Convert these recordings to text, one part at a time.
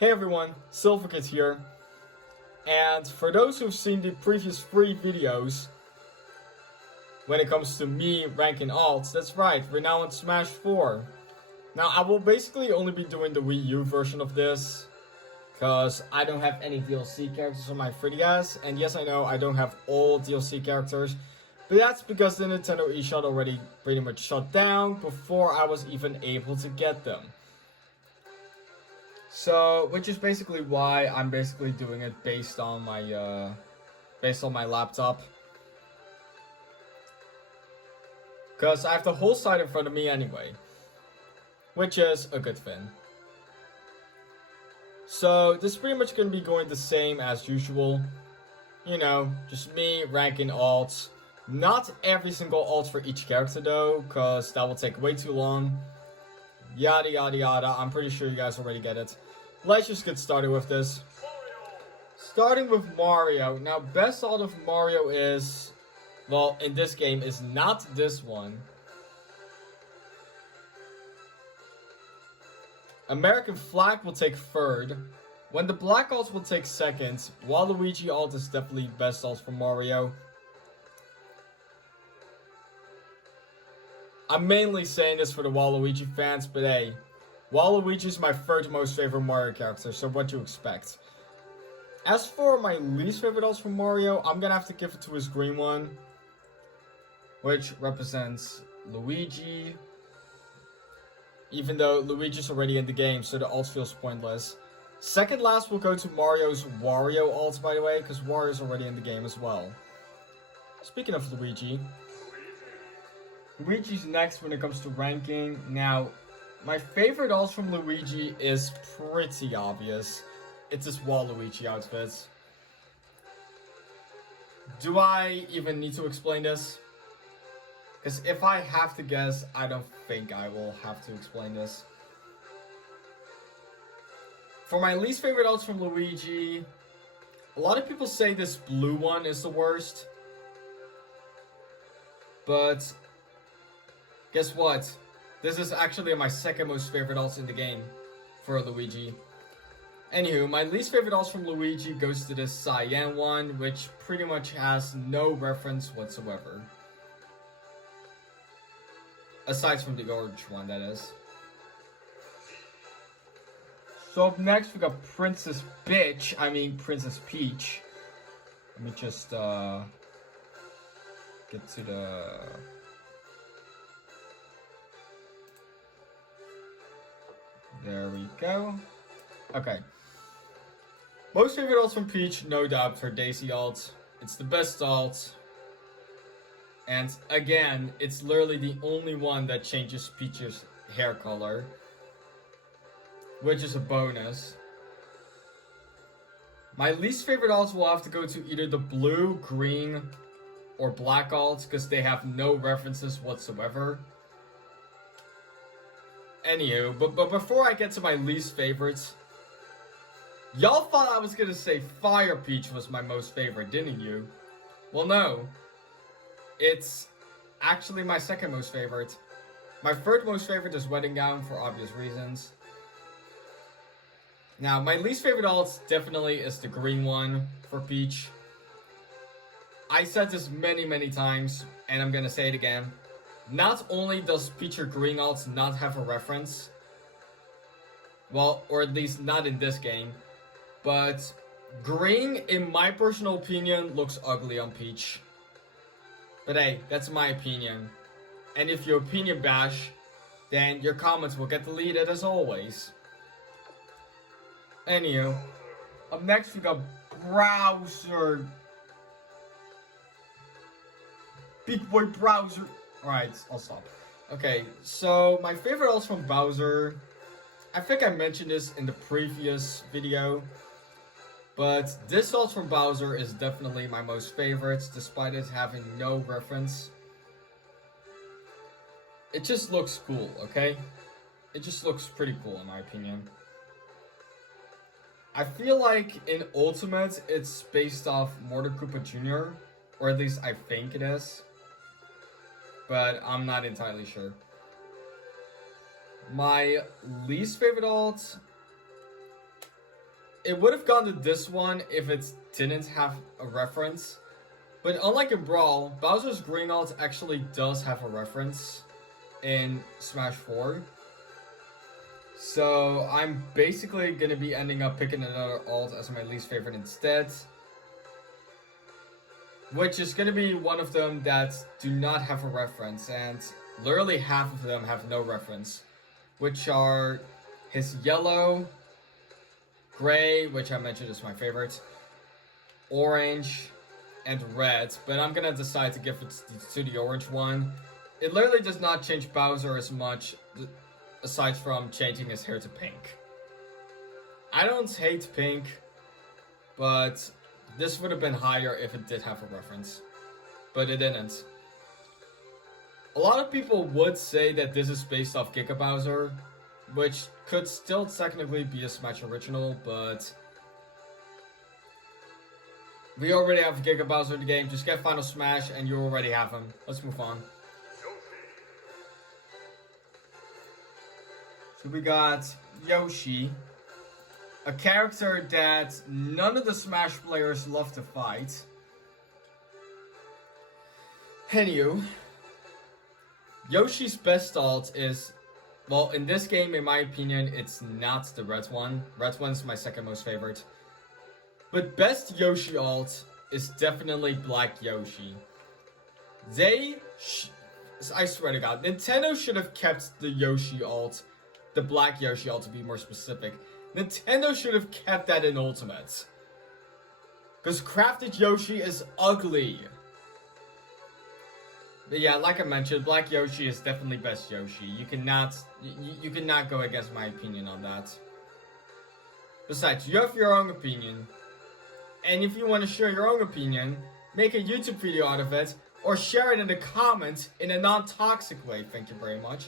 Hey everyone, Silverkid here. And for those who've seen the previous 3 videos, when it comes to me ranking alts, that's right, we're now on Smash 4. Now I will basically only be doing the Wii U version of this, because I don't have any DLC characters on my 3DS, and yes I know I don't have all DLC characters, but that's because the Nintendo eShop already pretty much shut down before I was even able to get them. So, which is basically why I'm basically doing it based on my laptop. Because I have the whole site in front of me anyway. Which is a good thing. So, this is pretty much going to be going the same as usual. You know, just me ranking alts. Not every single alt for each character though, because that will take way too long. Yada yada yada, I'm pretty sure you guys already get it. Let's just get started with this. Starting with Mario. Now, best alt of Mario is, well, in this game, is not this one. American Flag will take third. When the Black alt will take second. Waluigi alt is definitely best alt for Mario. I'm mainly saying this for the Waluigi fans, but hey, Waluigi is my third most favorite Mario character, so what do you expect? As for my least favorite alts from Mario, I'm gonna have to give it to his green one, which represents Luigi. Even though Luigi's already in the game, so the alt feels pointless. Second last will go to Mario's Wario alt, by the way, because Wario's already in the game as well. Speaking of Luigi, Luigi's next when it comes to ranking. Now, my favorite alt from Luigi is pretty obvious. It's this Waluigi outfit. Do I even need to explain this? Because if I have to guess, I don't think I will have to explain this. For my least favorite alts from Luigi, a lot of people say this blue one is the worst. But guess what? This is actually my second most favorite alts in the game for Luigi. Anywho, my least favorite alts from Luigi goes to this Cyan one, which pretty much has no reference whatsoever. Aside from the orange one, that is. So up next we got Princess Peach. Let me just get to the... There we go. Okay. Most favorite alts from Peach, no doubt, for Daisy alt. It's the best alt. And again, it's literally the only one that changes Peach's hair color. Which is a bonus. My least favorite alts will have to go to either the blue, green, or black alts, because they have no references whatsoever. Anywho, but before I get to my least favorites, y'all thought I was gonna say Fire Peach was my most favorite, didn't you? Well, no. It's actually my second most favorite. My third most favorite is Wedding Gown for obvious reasons. Now, my least favorite alt definitely is the green one for Peach. I said this many times, and I'm gonna say it again. Not only does Peach or green alts not have a reference, well, or at least not in this game, but green, in my personal opinion, looks ugly on Peach. But hey, that's my opinion. And if your opinion bash, then your comments will get deleted as always. Anywho, up next we got Browser. Big Boy Browser. Alright, I'll stop. Okay, so my favorite alts from Bowser, I think I mentioned this in the previous video, but this alt from Bowser is definitely my most favorite, despite it having no reference. It just looks cool, okay? It just looks pretty cool in my opinion. I feel like in Ultimate, it's based off Mortal Koopa Jr., or at least I think it is. But I'm not entirely sure. My least favorite alt it would have gone to this one if it didn't have a reference. But unlike in Brawl, Bowser's green alt actually does have a reference in Smash 4. So I'm basically gonna be ending up picking another alt as my least favorite instead. Which is gonna be one of them that do not have a reference, and literally half of them have no reference. Which are his yellow, gray, which I mentioned is my favorite, orange, and red. But I'm gonna decide to give it to the orange one. It literally does not change Bowser as much, aside from changing his hair to pink. I don't hate pink, but this would have been higher if it did have a reference. But it didn't. A lot of people would say that this is based off Giga Bowser, which could still technically be a Smash original, but we already have Giga Bowser in the game. Just get Final Smash and you already have him. Let's move on. So we got Yoshi, a character that none of the Smash players love to fight. Anywho, Yoshi's best alt is, well, in this game, in my opinion, it's not the red one. Red one's my second most favorite. But best Yoshi alt is definitely Black Yoshi. I swear to God, Nintendo should have kept the Yoshi alt, the Black Yoshi alt to be more specific. Nintendo should have kept that in Ultimate. Because crafted Yoshi is ugly. But yeah, like I mentioned, Black Yoshi is definitely best Yoshi. You cannot go against my opinion on that. Besides, you have your own opinion. And if you want to share your own opinion, make a YouTube video out of it, or share it in the comments in a non-toxic way, thank you very much.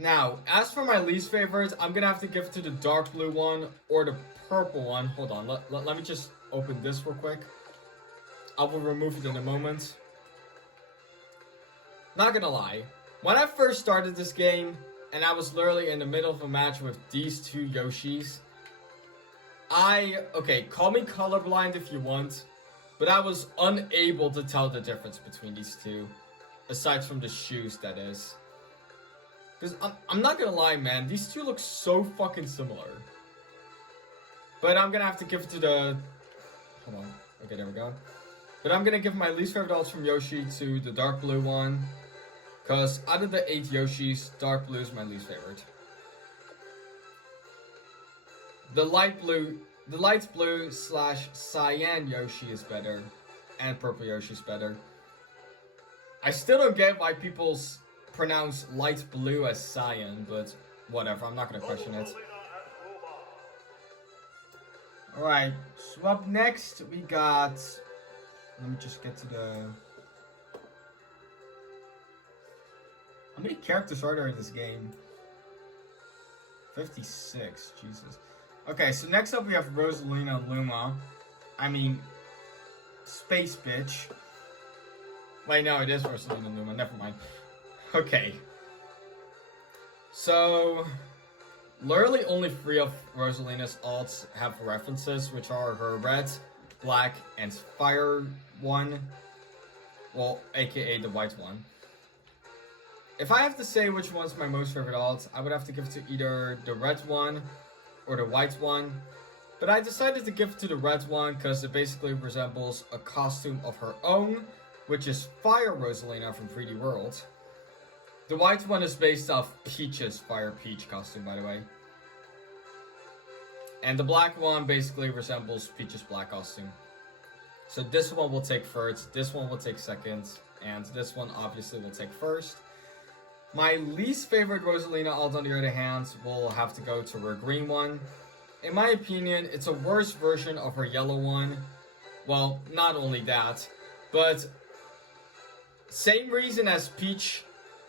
Now, as for my least favorite, I'm gonna have to give it to the dark blue one or the purple one. Hold on, let me just open this real quick. I will remove it in a moment. Not gonna lie, when I first started this game, and I was literally in the middle of a match with these two Yoshis, okay, call me colorblind if you want, but I was unable to tell the difference between these two, aside from the shoes, that is. Because I'm not gonna lie, man, these two look so fucking similar. But I'm gonna have to give it to the... Hold on. Okay, there we go. But I'm gonna give my least favorite alts from Yoshi to the dark blue one. Because out of the 8 Yoshis, dark blue is my least favorite. The light blue slash cyan Yoshi is better. And purple Yoshi is better. I still don't get why people pronounce light blue as cyan, but whatever, I'm not gonna question it. Alright, so up next we got... Let me just get to the... How many characters are there in this game? 56, Jesus. Okay, so next up we have Rosalina and Luma. I mean, Space Bitch. Wait, no, it is Rosalina and Luma, never mind. Okay. So, literally only 3 of Rosalina's alts have references, which are her red, black, and fire one. Well, aka the white one. If I have to say which one's my most favorite alt, I would have to give it to either the red one or the white one. But I decided to give it to the red one because it basically resembles a costume of her own, which is Fire Rosalina from 3D World. The white one is based off Peach's Fire Peach costume, by the way. And the black one basically resembles Peach's black costume. So this one will take first, this one will take second, and this one obviously will take first. My least favorite Rosalina alt, on the other hand, will have to go to her green one. In my opinion, it's a worse version of her yellow one. Well, not only that, but same reason as Peach,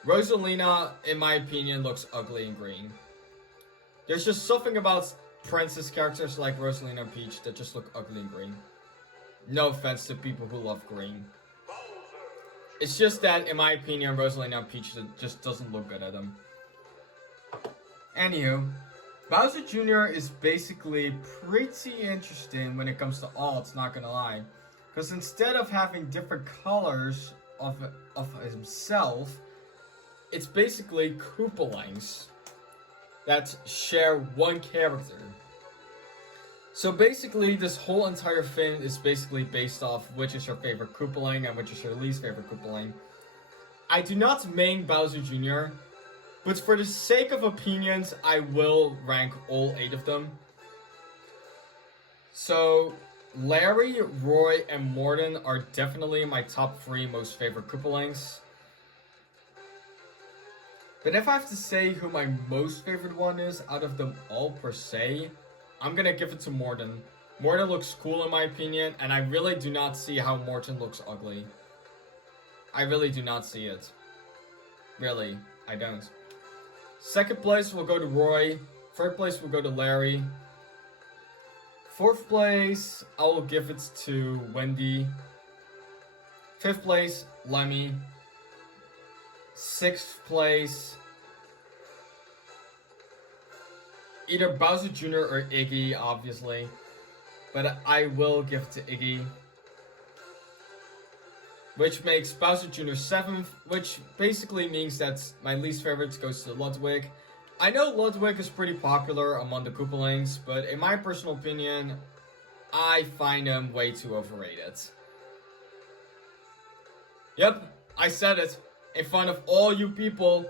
Rosalina, in my opinion, looks ugly in green. There's just something about princess characters like Rosalina and Peach that just look ugly in green. No offense to people who love green. It's just that, in my opinion, Rosalina and Peach just doesn't look good at them. Anywho, Bowser Jr. is basically pretty interesting when it comes to alts, not gonna lie. Because instead of having different colors of himself, it's basically Koopalings that share one character. So basically, this whole entire thing is basically based off which is your favorite Koopaling and which is your least favorite Koopaling. I do not main Bowser Jr., but for the sake of opinions, I will rank all 8 of them. So, Larry, Roy, and Morton are definitely my top 3 most favorite Koopalings. But if I have to say who my most favorite one is out of them all per se, I'm gonna give it to Morton. Morton looks cool in my opinion, and I really do not see how Morton looks ugly. I really do not see it. Really, I don't. Second place will go to Roy. Third place will go to Larry. Fourth place, I will give it to Wendy. Fifth place, Lemmy. Sixth place, either Bowser Jr. or Iggy, obviously. But I will give it to Iggy. Which makes Bowser Jr. 7th, which basically means that my least favorite goes to Ludwig. I know Ludwig is pretty popular among the Koopalings, but in my personal opinion, I find him way too overrated. Yep, I said it. In front of all you people,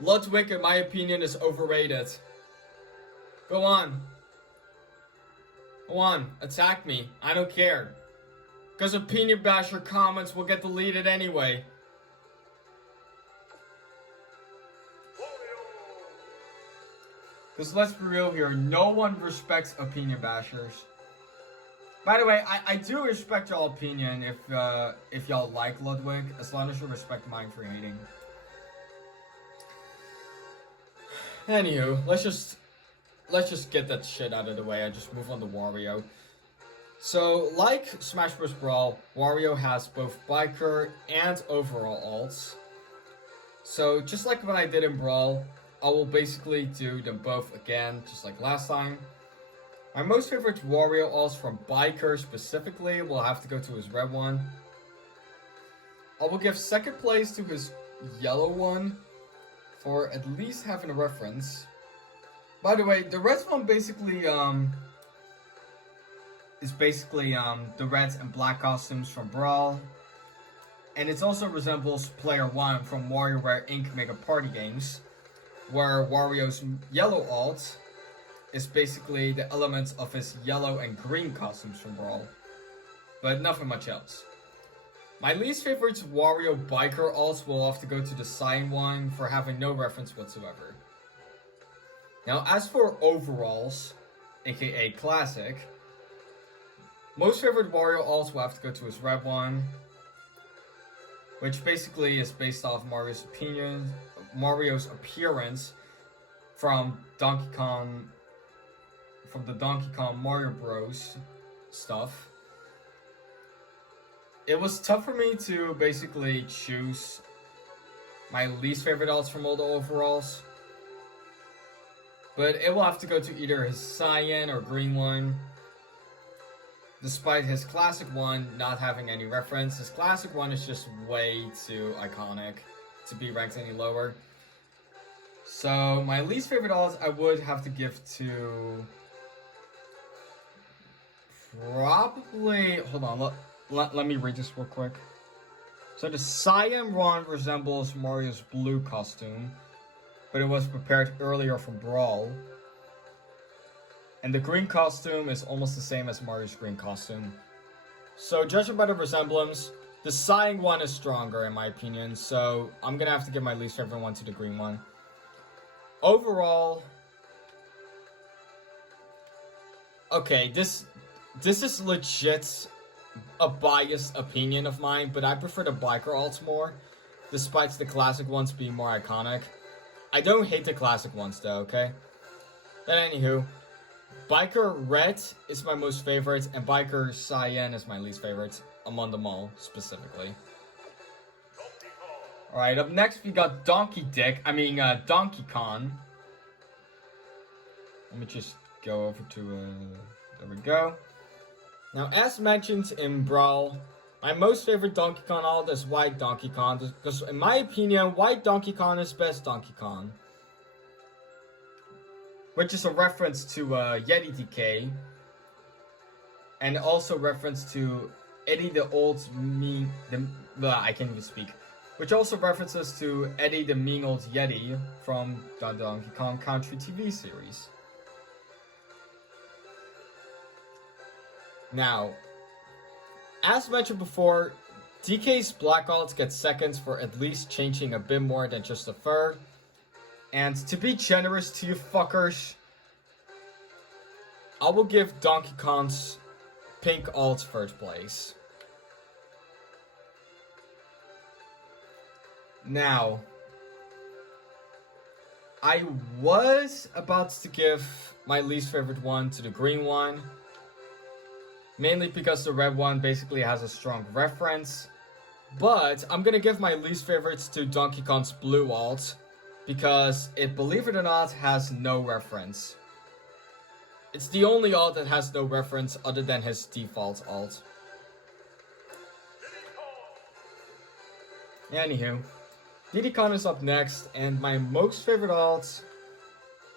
Ludwig, in my opinion, is overrated. Go on. Go on, attack me. I don't care. Because opinion basher comments will get deleted anyway. Because let's be real here, no one respects opinion bashers. By the way, I do respect y'all opinion if y'all like Ludwig, as long as you respect mine for hating. Anywho, let's just get that shit out of the way. I just move on to Wario. So, like Smash Bros. Brawl, Wario has both biker and overall alts. So, just like when I did in Brawl, I will basically do them both again, just like last time. My most favorite Wario alts from biker specifically will have to go to his red one. I will give second place to his yellow one for at least having a reference. By the way, the red one basically is basically the red and black costumes from Brawl. And it also resembles Player 1 from WarioWare Inc. Mega Party Games, where Wario's yellow alt is basically the elements of his yellow and green costumes from Brawl. But nothing much else. My least favorite Wario biker alts will have to go to the Cyan one for having no reference whatsoever. Now as for overalls, aka classic, most favorite Wario alts will have to go to his red one, which basically is based off Mario's appearance from Donkey Kong, from the Donkey Kong Mario Bros. Stuff. It was tough for me to basically choose my least favorite alts from all the overalls, but it will have to go to either his cyan or green one. Despite his classic one not having any reference, his classic one is just way too iconic to be ranked any lower. So my least favorite alts I would have to give to probably, hold on, let me read this real quick. So the cyan one resembles Mario's blue costume, but it was prepared earlier from Brawl. And the green costume is almost the same as Mario's green costume. So judging by the resemblance, the cyan one is stronger in my opinion, so I'm gonna have to give my least favorite one to the green one. Overall, okay, this is legit a biased opinion of mine, but I prefer the biker alts more, despite the classic ones being more iconic. I don't hate the classic ones though, okay? But anywho, biker red is my most favorite, and biker cyan is my least favorite, among them all, specifically. Alright, up next we got Donkey Kong. Let me just go over to, there we go. Now, as mentioned in Brawl, my most favorite Donkey Kong alt is White Donkey Kong, because in my opinion, White Donkey Kong is best Donkey Kong. Which is a reference to Yeti DK, and also reference to Eddie the Old Mean, I can't even speak. Which also references to Eddie the Mean Old Yeti from the Donkey Kong Country TV series. Now, as mentioned before, DK's Black Alt gets seconds for at least changing a bit more than just the fur. And to be generous to you fuckers, I will give Donkey Kong's Pink Alt first place. Now, I was about to give my least favorite one to the green one. Mainly because the red one basically has a strong reference. But I'm gonna give my least favorites to Donkey Kong's blue alt, because it, believe it or not, has no reference. It's the only alt that has no reference other than his default alt. Anywho, Diddy Kong is up next, and my most favorite alt,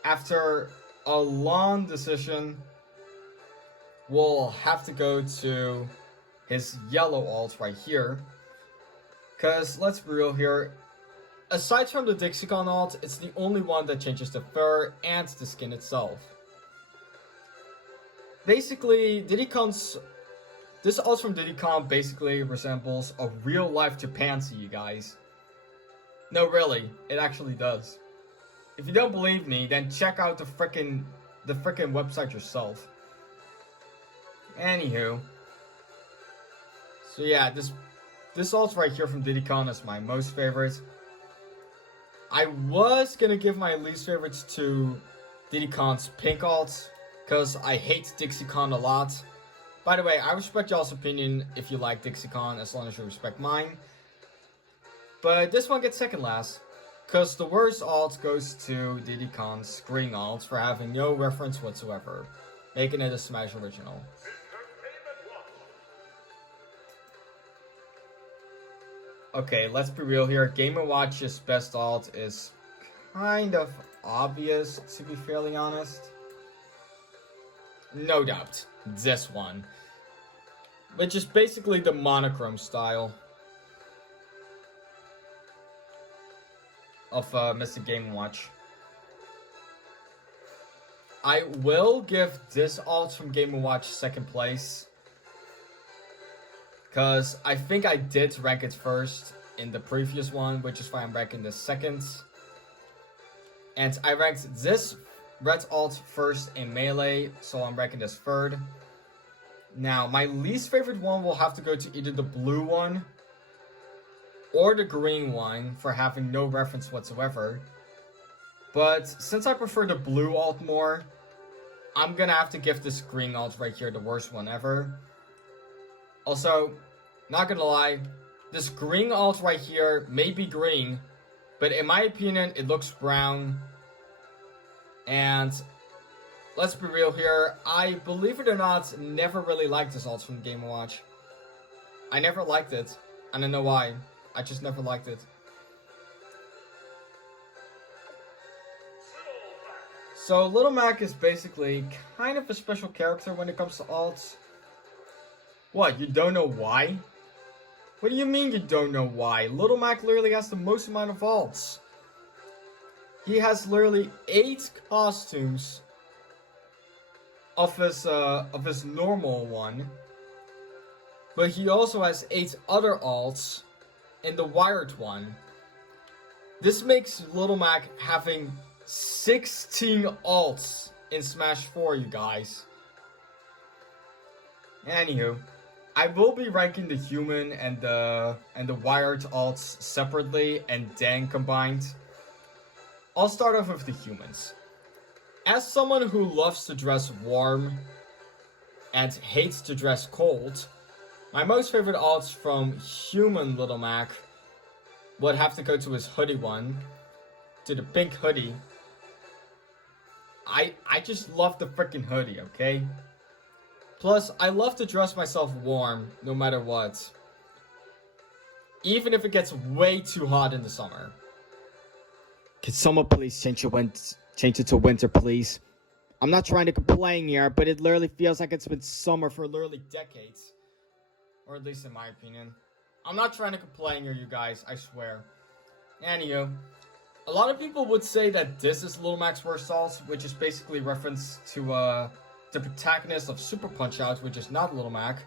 after a long decision, will have to go to his yellow alt right here. Cause let's be real here, aside from the Dixie Kong alt, it's the only one that changes the fur and the skin itself. Basically, this alt from Diddy Kong basically resembles a real life Japan to you guys. No, really, it actually does. If you don't believe me, then check out the frickin' website yourself. Anywho, so yeah, this alt right here from Diddy Kong is my most favorite. I was gonna give my least favorites to Diddy Kong's Pink alt, because I hate Dixie Kong a lot. By the way, I respect y'all's opinion if you like Dixie Kong, as long as you respect mine. But this one gets second last, because the worst alt goes to Diddy Kong's Green alt for having no reference whatsoever, making it a Smash original. Okay, let's be real here. Game & Watch's best alt is kind of obvious, to be fairly honest. No doubt, this one. Which is basically the monochrome style of Mr. Game & Watch. I will give this alt from Game & Watch second place, because I think I did rank it first in the previous one, which is why I'm ranking this second. And I ranked this red alt first in Melee, so I'm ranking this third. Now, my least favorite one will have to go to either the blue one or the green one for having no reference whatsoever. But since I prefer the blue alt more, I'm gonna have to give this green alt right here the worst one ever. Also, not gonna lie, this green alt right here may be green, but in my opinion, it looks brown. And let's be real here, I, believe it or not, never really liked this alt from Game & Watch. I never liked it. I don't know why. I just never liked it. So Little Mac is basically kind of a special character when it comes to alts. What, you don't know why? What do you mean you don't know why? Little Mac literally has the most amount of alts. He has literally 8 costumes of his normal one, but he also has 8 other alts in the wired one. This makes Little Mac having 16 alts in Smash 4, you guys. Anywho, I will be ranking the human and the wired alts separately and then combined. I'll start off with the humans. As someone who loves to dress warm and hates to dress cold, my most favorite alts from human Little Mac would have to go to his hoodie one, to the pink hoodie. I just love the freaking hoodie, okay? Plus, I love to dress myself warm no matter what. Even if it gets way too hot in the summer. Can someone please change it to winter, please? I'm not trying to complain here, but it literally feels like it's been summer for literally Decades. Or at least in my opinion. I'm not trying to complain here, you guys, I swear. Anywho, a lot of people would say that this is Little Mac's worst alt, which is basically reference to the protagonist of Super Punch-Out, which is not Little Mac.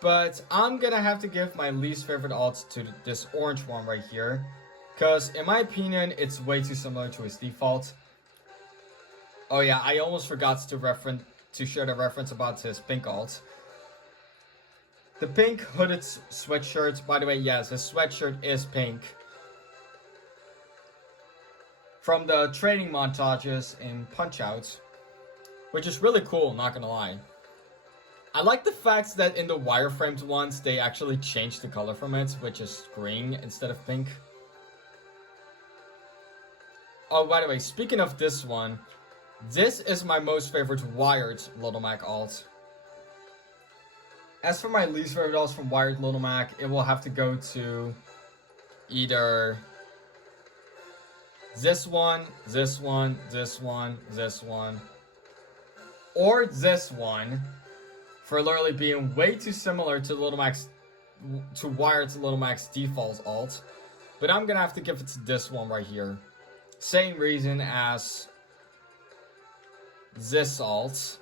But I'm gonna have to give my least favorite alt to this orange one right here. Because in my opinion, it's way too similar to his default. Oh yeah, I almost forgot to share the reference about his pink alt. The pink hooded sweatshirt, by the way, yes, his sweatshirt is pink. From the training montages in Punch-Out, which is really cool, not gonna lie. I like the fact that in the wireframed ones, they actually changed the color from it, which is green instead of pink. Oh, by the way, speaking of this one, this is my most favorite wired Little Mac alt. As for my least favorite alts from wired Little Mac, it will have to go to either this one, this one, this one, this one, or this one, for literally being way too similar to wired Little Mac's default alt. But I'm gonna have to give it to this one right here. Same reason as this alt.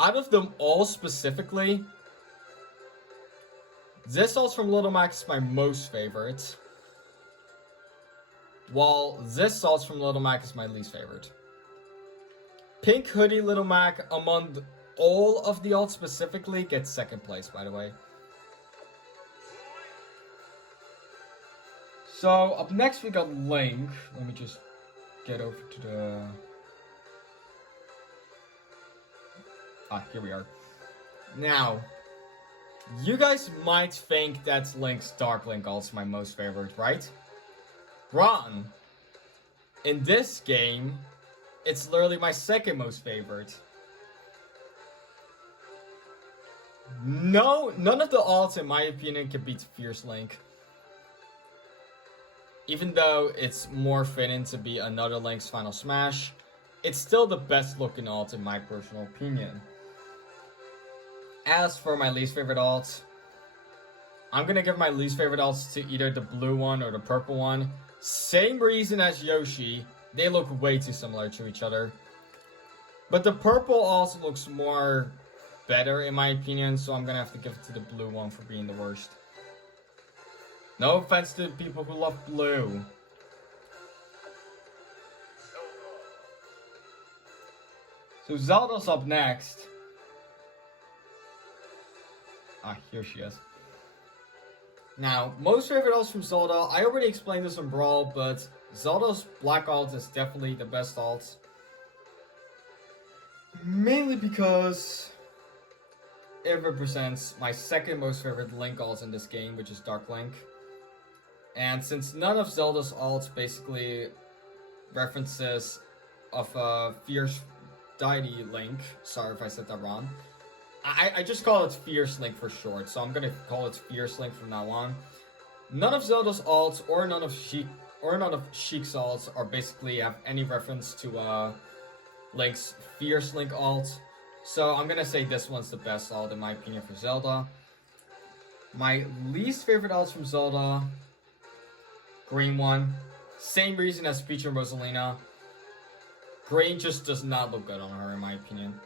Out of them all specifically, this alt from Little Mac is my most favorite, while this alt from Little Mac is my least favorite. Pink hoodie Little Mac among all of the alts specifically gets second place, by the way. So up next we got Link. Let me just get over to the... here we are. Now, you guys might think that Link's Dark Link alt's my most favorite, right? Wrong. In this game, it's literally my second most favorite. No, none of the alts, in my opinion, can beat Fierce Link. Even though it's more fitting to be another Link's Final Smash, it's still the best looking alt in my personal opinion. As for my least favorite alts, I'm gonna give my least favorite alts to either the blue one or the purple one. Same reason as Yoshi, they look way too similar to each other. But the purple also looks more better in my opinion, so I'm gonna have to give it to the blue one for being the worst. No offense to the people who love blue. So Zelda's up next. Here she is. Now, most favorite alts from Zelda, I already explained this in Brawl, but Zelda's Black alt is definitely the best alt. Mainly because it represents my second most favorite Link alt in this game, which is Dark Link. And since none of Zelda's alts basically references of a fierce deity Link, sorry if I said that wrong, I just call it Fierce Link for short, so I'm gonna call it Fierce Link from now on. None of Zelda's alts or none of Sheik's alts are basically have any reference to Link's Fierce Link alt. So I'm gonna say this one's the best alt in my opinion for Zelda. My least favorite alts from Zelda, green one. Same reason as Peach and Rosalina. Green just does not look good on her in my opinion.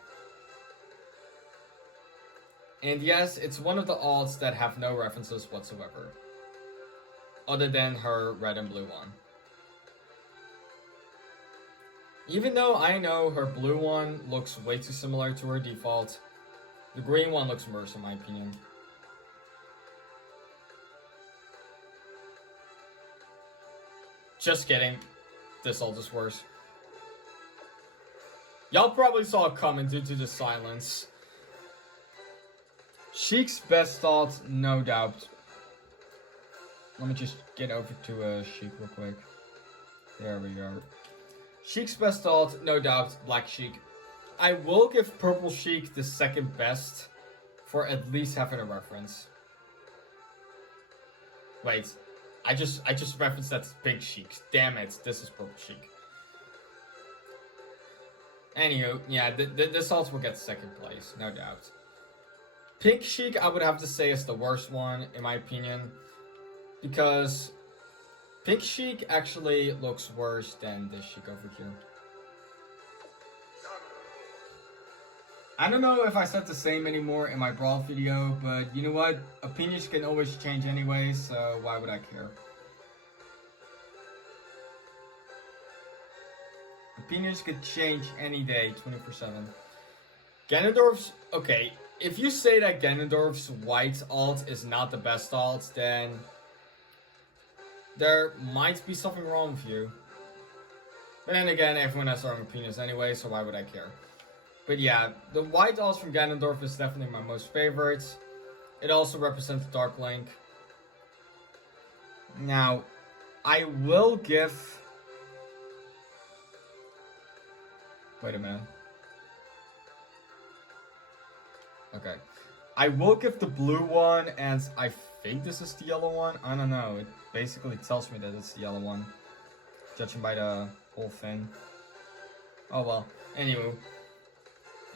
And yes, it's one of the alts that have no references whatsoever, other than her red and blue one. Even though I know her blue one looks way too similar to her default, the green one looks worse in my opinion. Just kidding, this alt is worse. Y'all probably saw it coming due to the silence. Sheik's best alt, no doubt. Let me just get over to Sheik real quick. There we go. Sheik's best alt, no doubt, Black Sheik. I will give Purple Sheik the second best for at least having a reference. Wait, I just referenced that's Pink Sheik. Damn it, this is Purple Sheik. Anywho, yeah, this alt will get second place, no doubt. Pink Sheik, I would have to say, is the worst one, in my opinion. Because Pink Sheik actually looks worse than this Sheik over here. I don't know if I said the same anymore in my Brawl video, but you know what? Opinions can always change anyway, so why would I care? Opinions could change any day, 24/7. Ganondorf's... Okay, if you say that Ganondorf's white alt is not the best alt, then there might be something wrong with you. But then again, everyone has their own opinions anyway, so why would I care? But yeah, the white alt from Ganondorf is definitely my most favorite. It also represents Dark Link. Now, I will give... Wait a minute. Okay. I will give the blue one, and I think this is the yellow one. I don't know. It basically tells me that it's the yellow one, judging by the whole thing. Oh well. Anyway.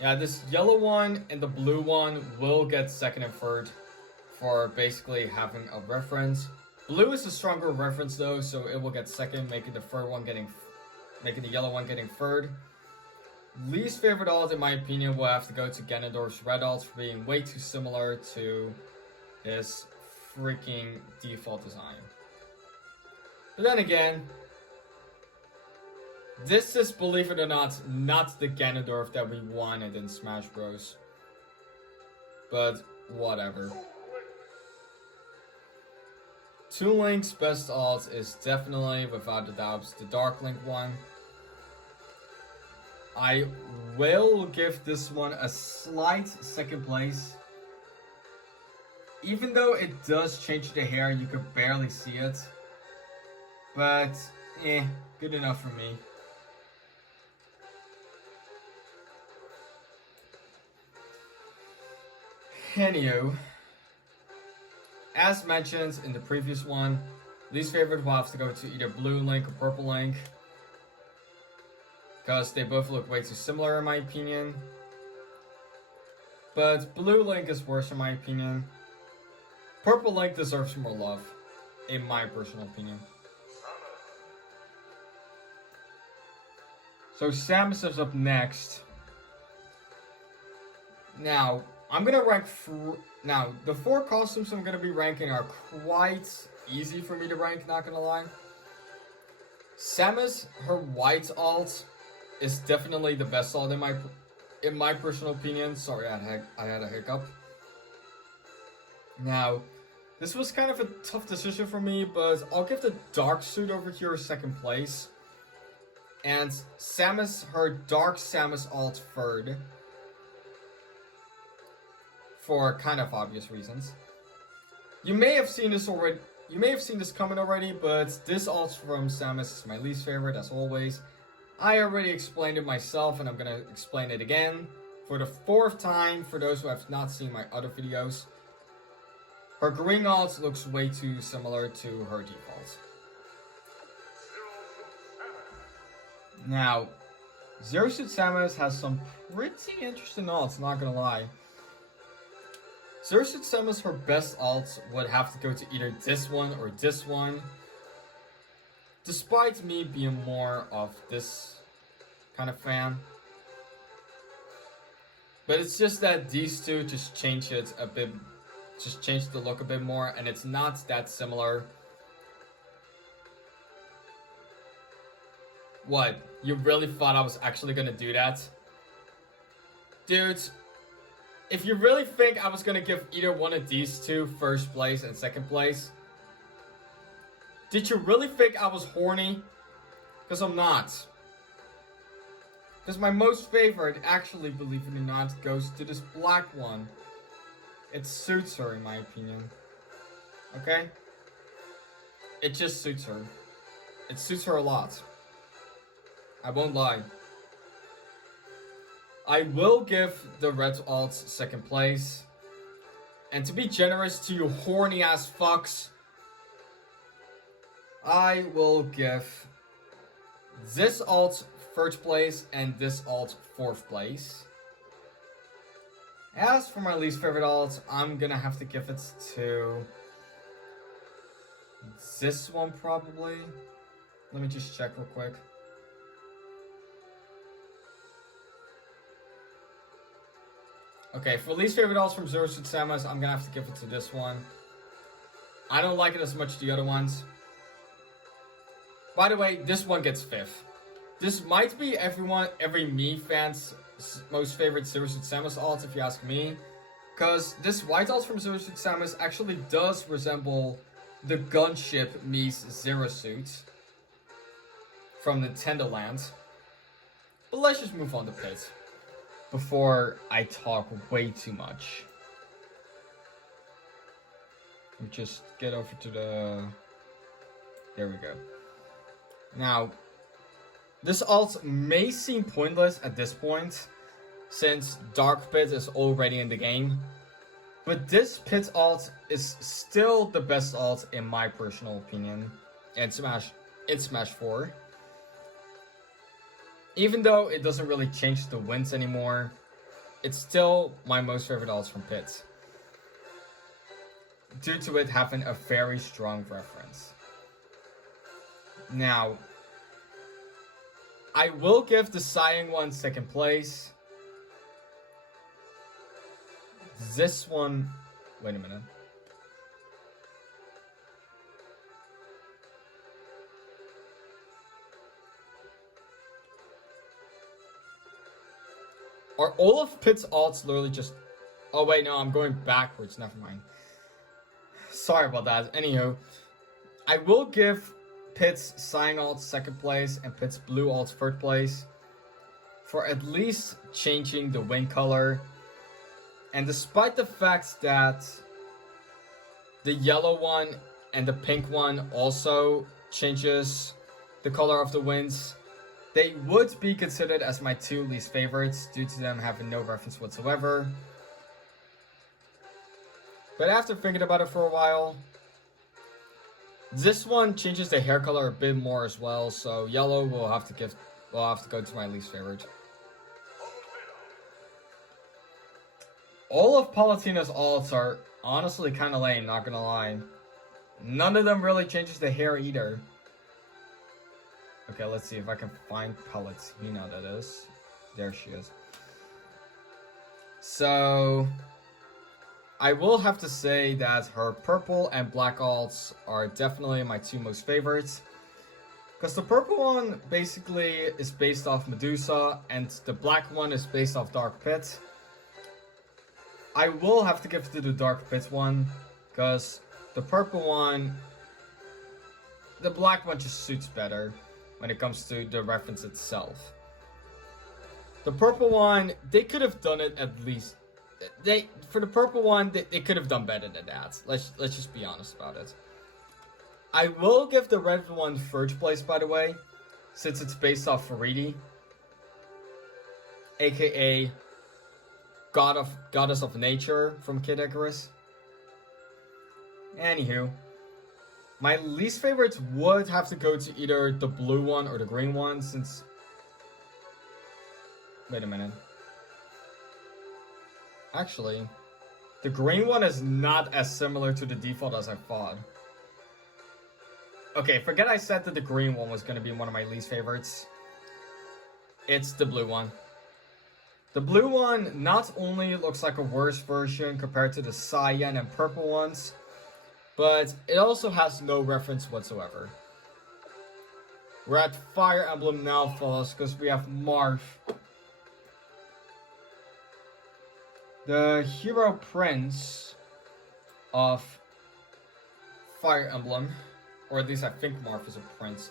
Yeah, this yellow one and the blue one will get second and third for basically having a reference. Blue is a stronger reference though, so it will get second, making the yellow one getting third. Least favorite alt, in my opinion, will have to go to Ganondorf's red alt for being way too similar to his freaking default design. But then again, this is, believe it or not the Ganondorf that we wanted in Smash Bros. But whatever. Toon Link's best alt is definitely, without a doubt, the Dark Link one. I will give this one a slight second place. Even though it does change the hair, you could barely see it. But, good enough for me. Anywho, as mentioned in the previous one, least favorite will have to go to either Blue Link or Purple Link, because they both look way too similar in my opinion. But Blue Link is worse in my opinion. Purple Link deserves more love, in my personal opinion. So Samus is up next. Now, I'm gonna rank now, the 4 costumes I'm gonna be ranking are quite easy for me to rank, not gonna lie. Samus, her white alt is definitely the best alt in my personal opinion. Sorry, I had a hiccup. Now, this was kind of a tough decision for me, but I'll give the dark suit over here second place. And Samus, her dark Samus alt third. For kind of obvious reasons. You may have seen this already. You may have seen this coming already, but this alt from Samus is my least favorite, as always. I already explained it myself, and I'm gonna explain it again for the 4th time for those who have not seen my other videos. Her green alt looks way too similar to her default. Now, Zero Suit Samus has some pretty interesting alts, not gonna lie. Zero Suit Samus, her best alt would have to go to either this one or this one. Despite me being more of this kind of fan. But it's just that these two just change it a bit, just change the look a bit more, and it's not that similar. What? You really thought I was actually gonna do that? Dude, if you really think I was gonna give either one of these two first place and second place, did you really think I was horny? Because I'm not. Because my most favorite, actually, believe it or not, goes to this black one. It suits her, in my opinion. Okay? It just suits her. It suits her a lot. I won't lie. I will give the red alts second place. And to be generous to you horny ass fucks, I will give this alt third place and this alt fourth place. As for my least favorite alt, I'm gonna have to give it to this one probably. Let me just check real quick. Okay, for least favorite alts from Zero Suit Samus, I'm gonna have to give it to this one. I don't like it as much as the other ones. By the way, this one gets 5th. This might be every me fan's most favorite Zero Suit Samus alt, if you ask me. Because this white alt from Zero Suit Samus actually does resemble the gunship Mii's Zero Suit from Nintendo Land. But let's just move on to Pit before I talk way too much. Let me just get over to the... There we go. Now, this alt may seem pointless at this point, since Dark Pit is already in the game. But this Pit alt is still the best alt in my personal opinion in Smash 4. Even though it doesn't really change the wins anymore, it's still my most favorite alt from Pit, due to it having a very strong reference. Now, I will give the Cyan one second place. This one... Wait a minute. Are all of Pit's alts literally just... Oh wait, no, I'm going backwards. Never mind. Sorry about that. Anywho, I will give Pit's Cyan alt second place and Pit's blue alt third place for at least changing the wing color. And despite the fact that the yellow one and the pink one also changes the color of the wings, they would be considered as my 2 least favorites due to them having no reference whatsoever. But after thinking about it for a while, this one changes the hair color a bit more as well, so yellow will have to go to my least favorite. All of Palutena's alts are honestly kind of lame, not gonna lie. None of them really changes the hair either. Okay, let's see if I can find Palutena, that is. There she is. So, I will have to say that her purple and black alts are definitely my 2 most favorites. Because the purple one basically is based off Medusa, and the black one is based off Dark Pit. I will have to give it to the Dark Pit one, because the purple one, the black one just suits better when it comes to the reference itself. The purple one, they could have done it at least. For the purple one, they could have done better than that. Let's just be honest about it. I will give the red one third place, by the way, since it's based off Faridi, aka Goddess of Nature from Kid Icarus. Anywho, my least favorites would have to go to either the blue one or the green one, since... Wait a minute. Actually, the green one is not as similar to the default as I thought. Okay, forget I said that the green one was going to be one of my least favorites. It's the blue one. The blue one not only looks like a worse version compared to the cyan and purple ones, but it also has no reference whatsoever. We're at Fire Emblem now, fellas, because we have Marth, the hero prince of Fire Emblem, or at least I think Marth is a prince.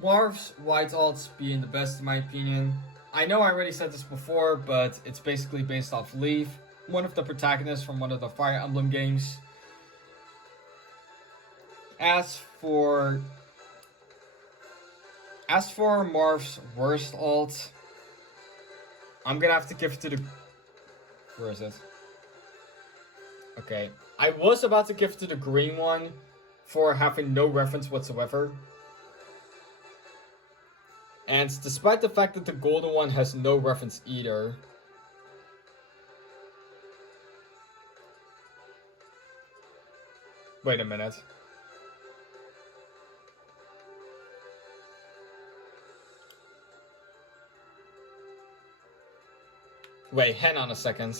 Marth's white alts being the best in my opinion. I know I already said this before, but it's basically based off Leaf, one of the protagonists from one of the Fire Emblem games. As for As for Marth's worst ult, I'm gonna have to give it to the... Where is it? Okay. I was about to give it to the green one for having no reference whatsoever. And despite the fact that the golden one has no reference either. Wait a minute. Wait, hang on a second.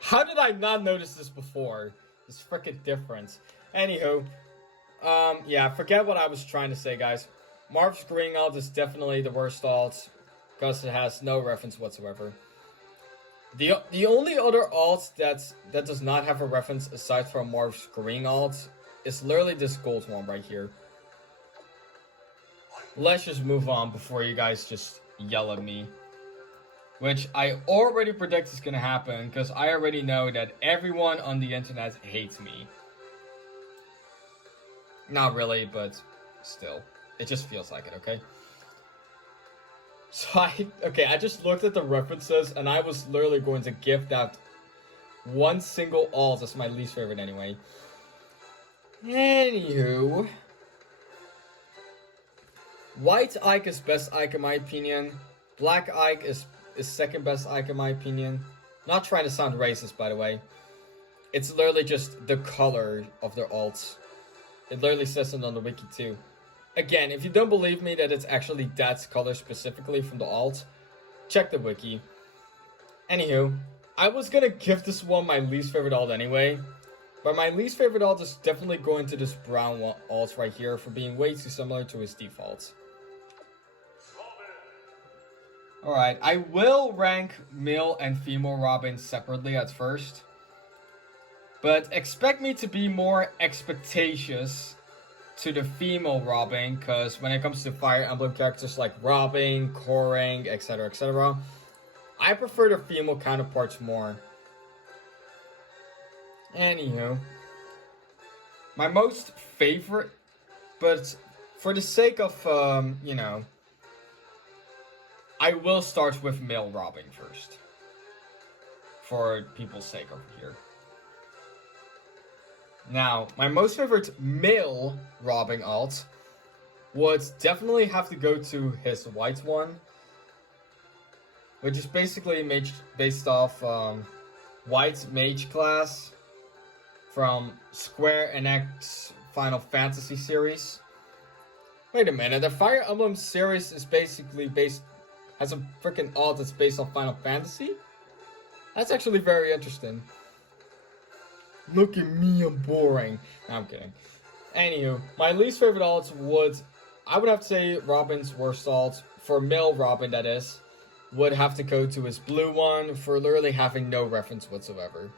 How did I not notice this before? This freaking difference. Anywho, yeah, forget what I was trying to say, guys. Marth's green ult is definitely the worst ult because it has no reference whatsoever. The only other ult that does not have a reference aside from Marth's green ult is literally this gold one right here. Let's just move on before you guys just yell at me. Which I already predict is gonna happen because I already know that everyone on the internet hates me. Not really, but still. It just feels like it, okay? So I just looked at the references and I was literally going to give that one single ult as my least favorite anyway. Anywho. White Ike is best Ike in my opinion. Black Ike is second best Ike in my opinion. Not trying to sound racist, by the way. It's literally just the color of their ults. It literally says it on the wiki too. Again, if you don't believe me that it's actually that color specifically from the alt, check the wiki. Anywho, I was gonna give this one my least favorite alt anyway. But my least favorite alt is definitely going to this brown alt right here for being way too similar to his default. Alright, I will rank male and female Robin separately at first. But expect me to be more expectatious to the female Robin, because when it comes to Fire Emblem characters like Robin, Korang, etc., I prefer the female counterparts more. Anywho, my most favorite, but for the sake of, you know, I will start with male Robin first. For people's sake over here. Now, my most favorite male Robin alt would definitely have to go to his white one. Which is basically based off White Mage class from Square Enix Final Fantasy series. Wait a minute, the Fire Emblem series is basically has a freaking alt that's based on Final Fantasy? That's actually very interesting. Look at me, I'm boring. No, I'm kidding. Anywho, my least favorite alt I would have to say Robin's worst alt, for male Robin that is, would have to go to his blue one for literally having no reference whatsoever.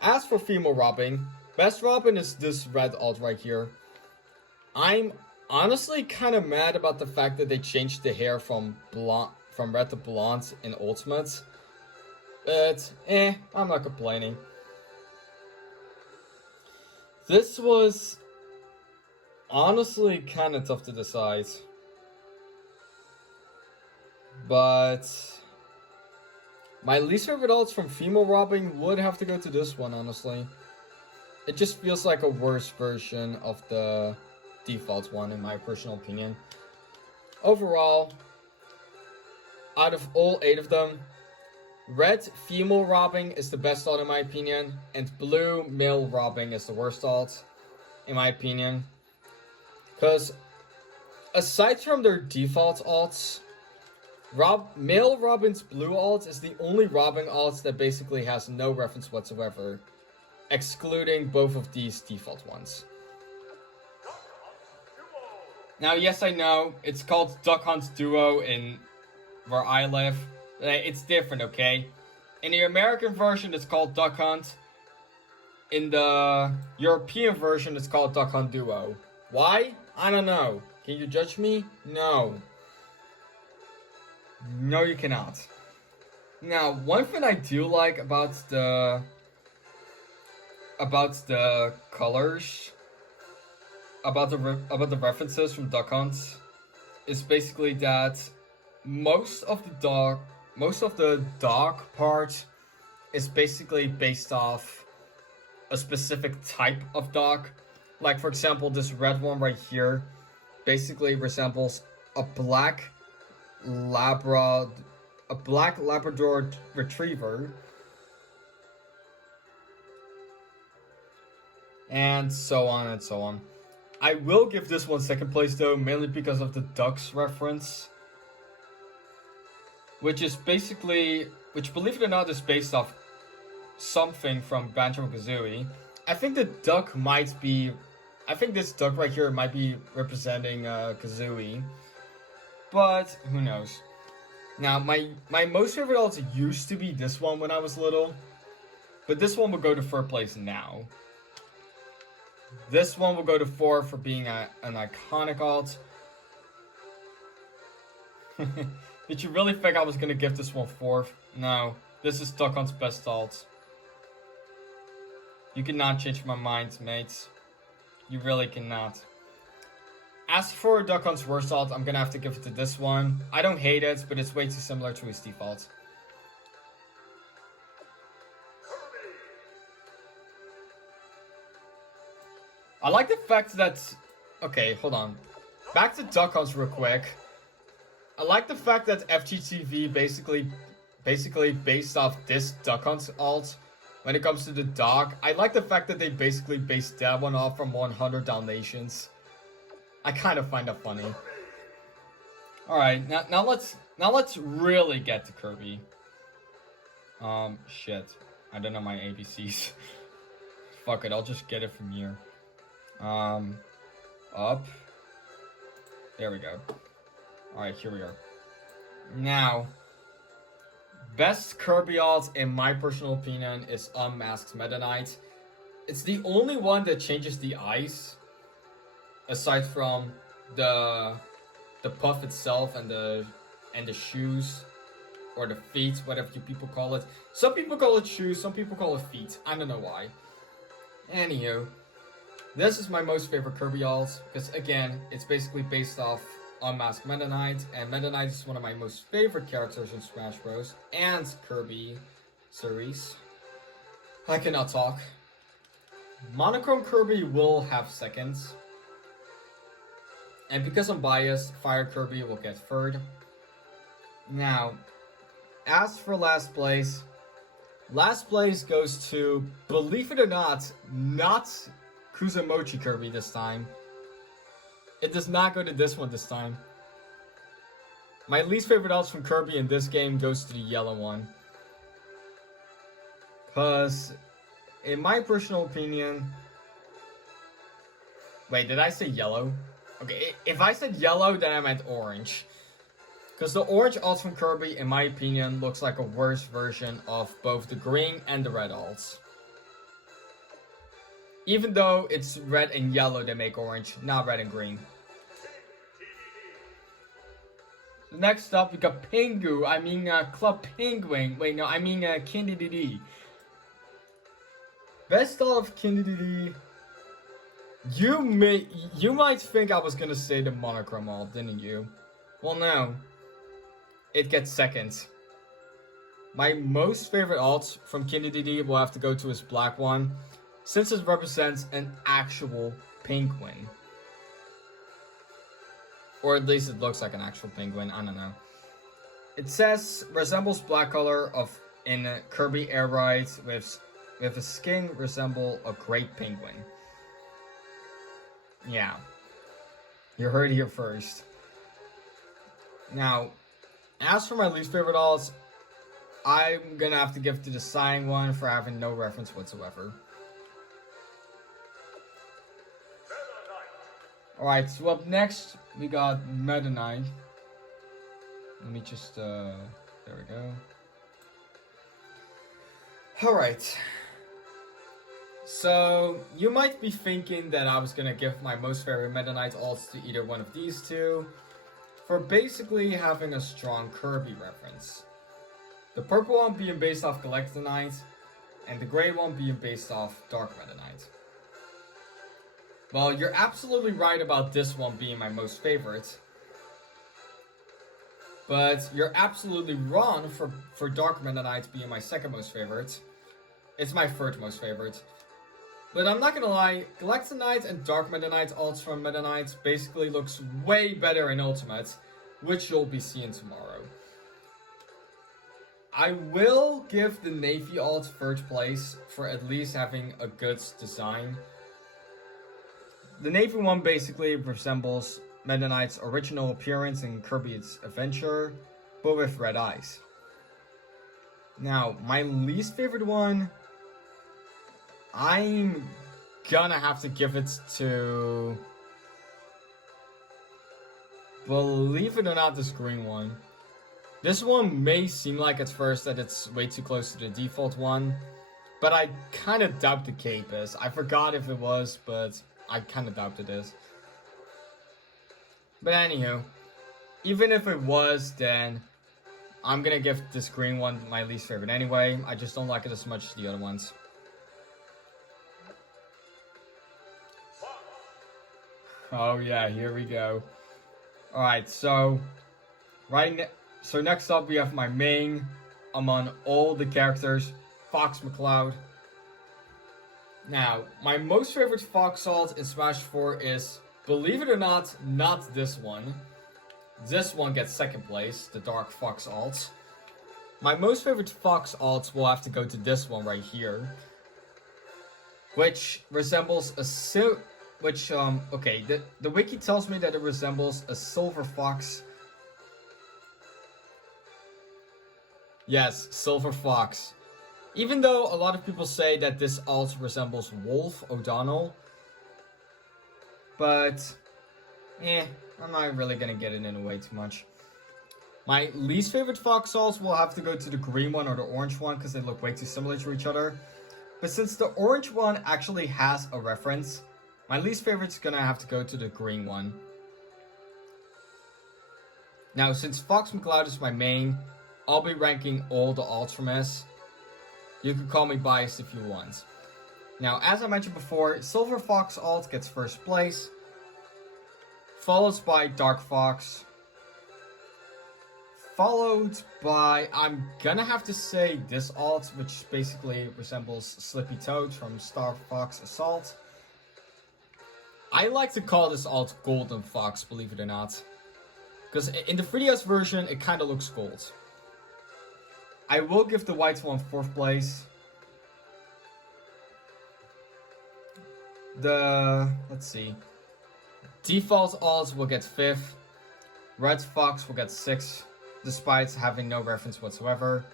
As for female Robin, best Robin is this red alt right here. I'm honestly kind of mad about the fact that they changed the hair from red to blonde in Ultimate. But, I'm not complaining. This was honestly kind of tough to decide. But my least favorite alts from female Robin would have to go to this one, honestly. It just feels like a worse version of the default one, in my personal opinion. Overall, out of all 8 of them, red female Robin is the best alt in my opinion, and blue male Robin is the worst alt, in my opinion. Because aside from their default alts, male Robin's blue alt is the only Robin alt that basically has no reference whatsoever, excluding both of these default ones. Now, yes, I know, it's called Duck Hunt Duo in where I live. It's different, okay? In the American version, it's called Duck Hunt. In the European version, it's called Duck Hunt Duo. Why? I don't know. Can you judge me? No. No, you cannot. Now, one thing I do like about the colors, about the references from Duck Hunt, is basically that most of the dog part is basically based off a specific type of dog. Like, for example, this red one right here basically resembles a black Labrador retriever, and so on and so on. I will give this one second place though, mainly because of the ducks reference, which believe it or not, is based off something from Banjo-Kazooie. I think this duck right here might be representing Kazooie, but who knows. Now, my most favorite alt used to be this one when I was little, but this one will go to third place now. This one will go to 4 for being an iconic alt. Did you really think I was gonna give this one 4th? No, this is Duck Hunt's best alt. You cannot change my mind, mates. You really cannot. As for Duck Hunt's worst alt, I'm gonna have to give it to this one. I don't hate it, but it's way too similar to his default. I like the fact that... Okay, hold on. Back to Duck Hunt real quick. I like the fact that FGTV basically based off this Duck Hunt alt when it comes to the dog. I like the fact that they basically based that one off from 100 Dalmatians. I kind of find that funny. Alright, now let's really get to Kirby. Shit. I don't know my ABCs. Fuck it, I'll just get it from here. Up. There we go. Alright, here we are. Now, best Kirby alt, in my personal opinion, is Unmasked Meta Knight. It's the only one that changes the eyes, aside from the puff itself and the shoes, or the feet, whatever you people call it. Some people call it shoes, some people call it feet. I don't know why. Anywho, this is my most favorite Kirby alt, because again, it's basically based off Unmasked Meta Knight, and Meta Knight is one of my most favorite characters in Smash Bros. And Kirby series. I cannot talk. Monochrome Kirby will have seconds. And because I'm biased, Fire Kirby will get third. Now, as for last place goes to, believe it or not Kuzamochi Kirby this time. It does not go to this one this time. My least favorite alt from Kirby in this game goes to the yellow one. Cause, in my personal opinion... Wait, did I say yellow? Okay, if I said yellow, then I meant orange. Because the orange alt from Kirby, in my opinion, looks like a worse version of both the green and the red alts. Even though it's red and yellow that make orange, not red and green. Next up, we got Club Penguin. Wait, no, Candy DD. Best alt of Candy DD. You might think I was gonna say the monochrome alt, didn't you? Well, no. It gets second. My most favorite alt from Candy DD will have to go to his black one, since it represents an actual penguin. Or at least it looks like an actual penguin, I don't know. It says, resembles black color in Kirby Air Ride with a skin resemble a great penguin. Yeah. You heard it here first. Now, as for my least favorite alts, I'm gonna have to give to the Sighing one for having no reference whatsoever. Alright, so up next, we got Meta Knight. Let me just, there we go. Alright. So, you might be thinking that I was gonna give my most favorite Meta Knight alts to either one of these two, for basically having a strong Kirby reference. The purple one being based off Galactic Knight, and the gray one being based off Dark Meta Knight. Well, you're absolutely right about this one being my most favorite. But you're absolutely wrong for Dark Meta Knight being my second most favorite. It's my third most favorite. But I'm not gonna lie, Galactic Knight and Dark Meta Knight alts from Meta Knight basically looks way better in Ultimate, which you'll be seeing tomorrow. I will give the Navy alt third place for at least having a good design. The Navy one basically resembles Meta Knight's original appearance in Kirby's Adventure, but with red eyes. Now, my least favorite one, I'm gonna have to give it to, believe it or not, this green one. This one may seem like at first that it's way too close to the default one, but I kind of doubt the cape is. I forgot if it was, but I kind of doubt it is. But anywho, even if it was, then I'm gonna give this green one my least favorite anyway. I just don't like it as much as the other ones. Oh yeah, here we go. Alright, so next up we have my main among all the characters, Fox McCloud. Now, my most favorite Fox alt in Smash 4 is, believe it or not this one. This one gets second place, the Dark Fox alt. My most favorite Fox alt will have to go to this one right here, which resembles a okay, the wiki tells me that it resembles a silver fox. Yes, silver fox. Even though a lot of people say that this alt resembles Wolf O'Donnell, but I'm not really gonna get it in a way too much. My least favorite Fox alts will have to go to the green one or the orange one because they look way too similar to each other. But since the orange one actually has a reference, my least favorite's gonna have to go to the green one. Now, since Fox McCloud is my main, I'll be ranking all the alts from S. You can call me biased if you want. Now, as I mentioned before, Silver Fox alt gets first place, followed by Dark Fox, followed by, I'm gonna have to say, this alt, which basically resembles Slippy Toad from Star Fox Assault. I like to call this alt Golden Fox, believe it or not. Because in the 3DS version, it kind of looks gold. I will give the white one fourth place. Let's see. Default alt will get fifth. Red Fox will get sixth, despite having no reference whatsoever.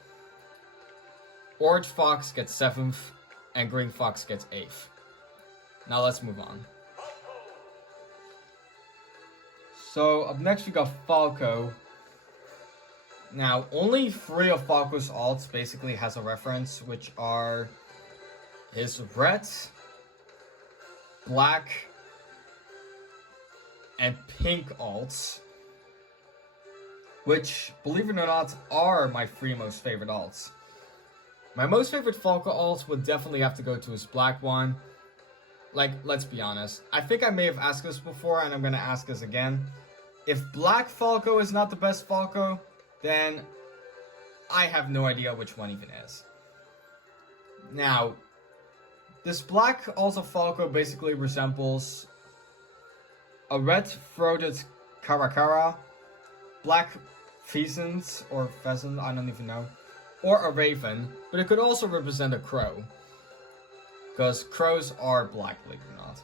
Orange Fox gets seventh, and Green Fox gets eighth. Now let's move on. So, up next we got Falco. Now, only 3 of Falco's alts basically has a reference, which are his red, black, and pink alts, which, believe it or not, are my 3 most favorite alts. My most favorite Falco alt would definitely have to go to his black one. Like, let's be honest. I think I may have asked this before, and I'm gonna ask this again. If Black Falco is not the best Falco, then I have no idea which one even is. Now, this black also Falco basically resembles a red-throated Caracara, black pheasant, or pheasant, I don't even know, or a raven, but it could also represent a crow, because crows are black, believe it or not.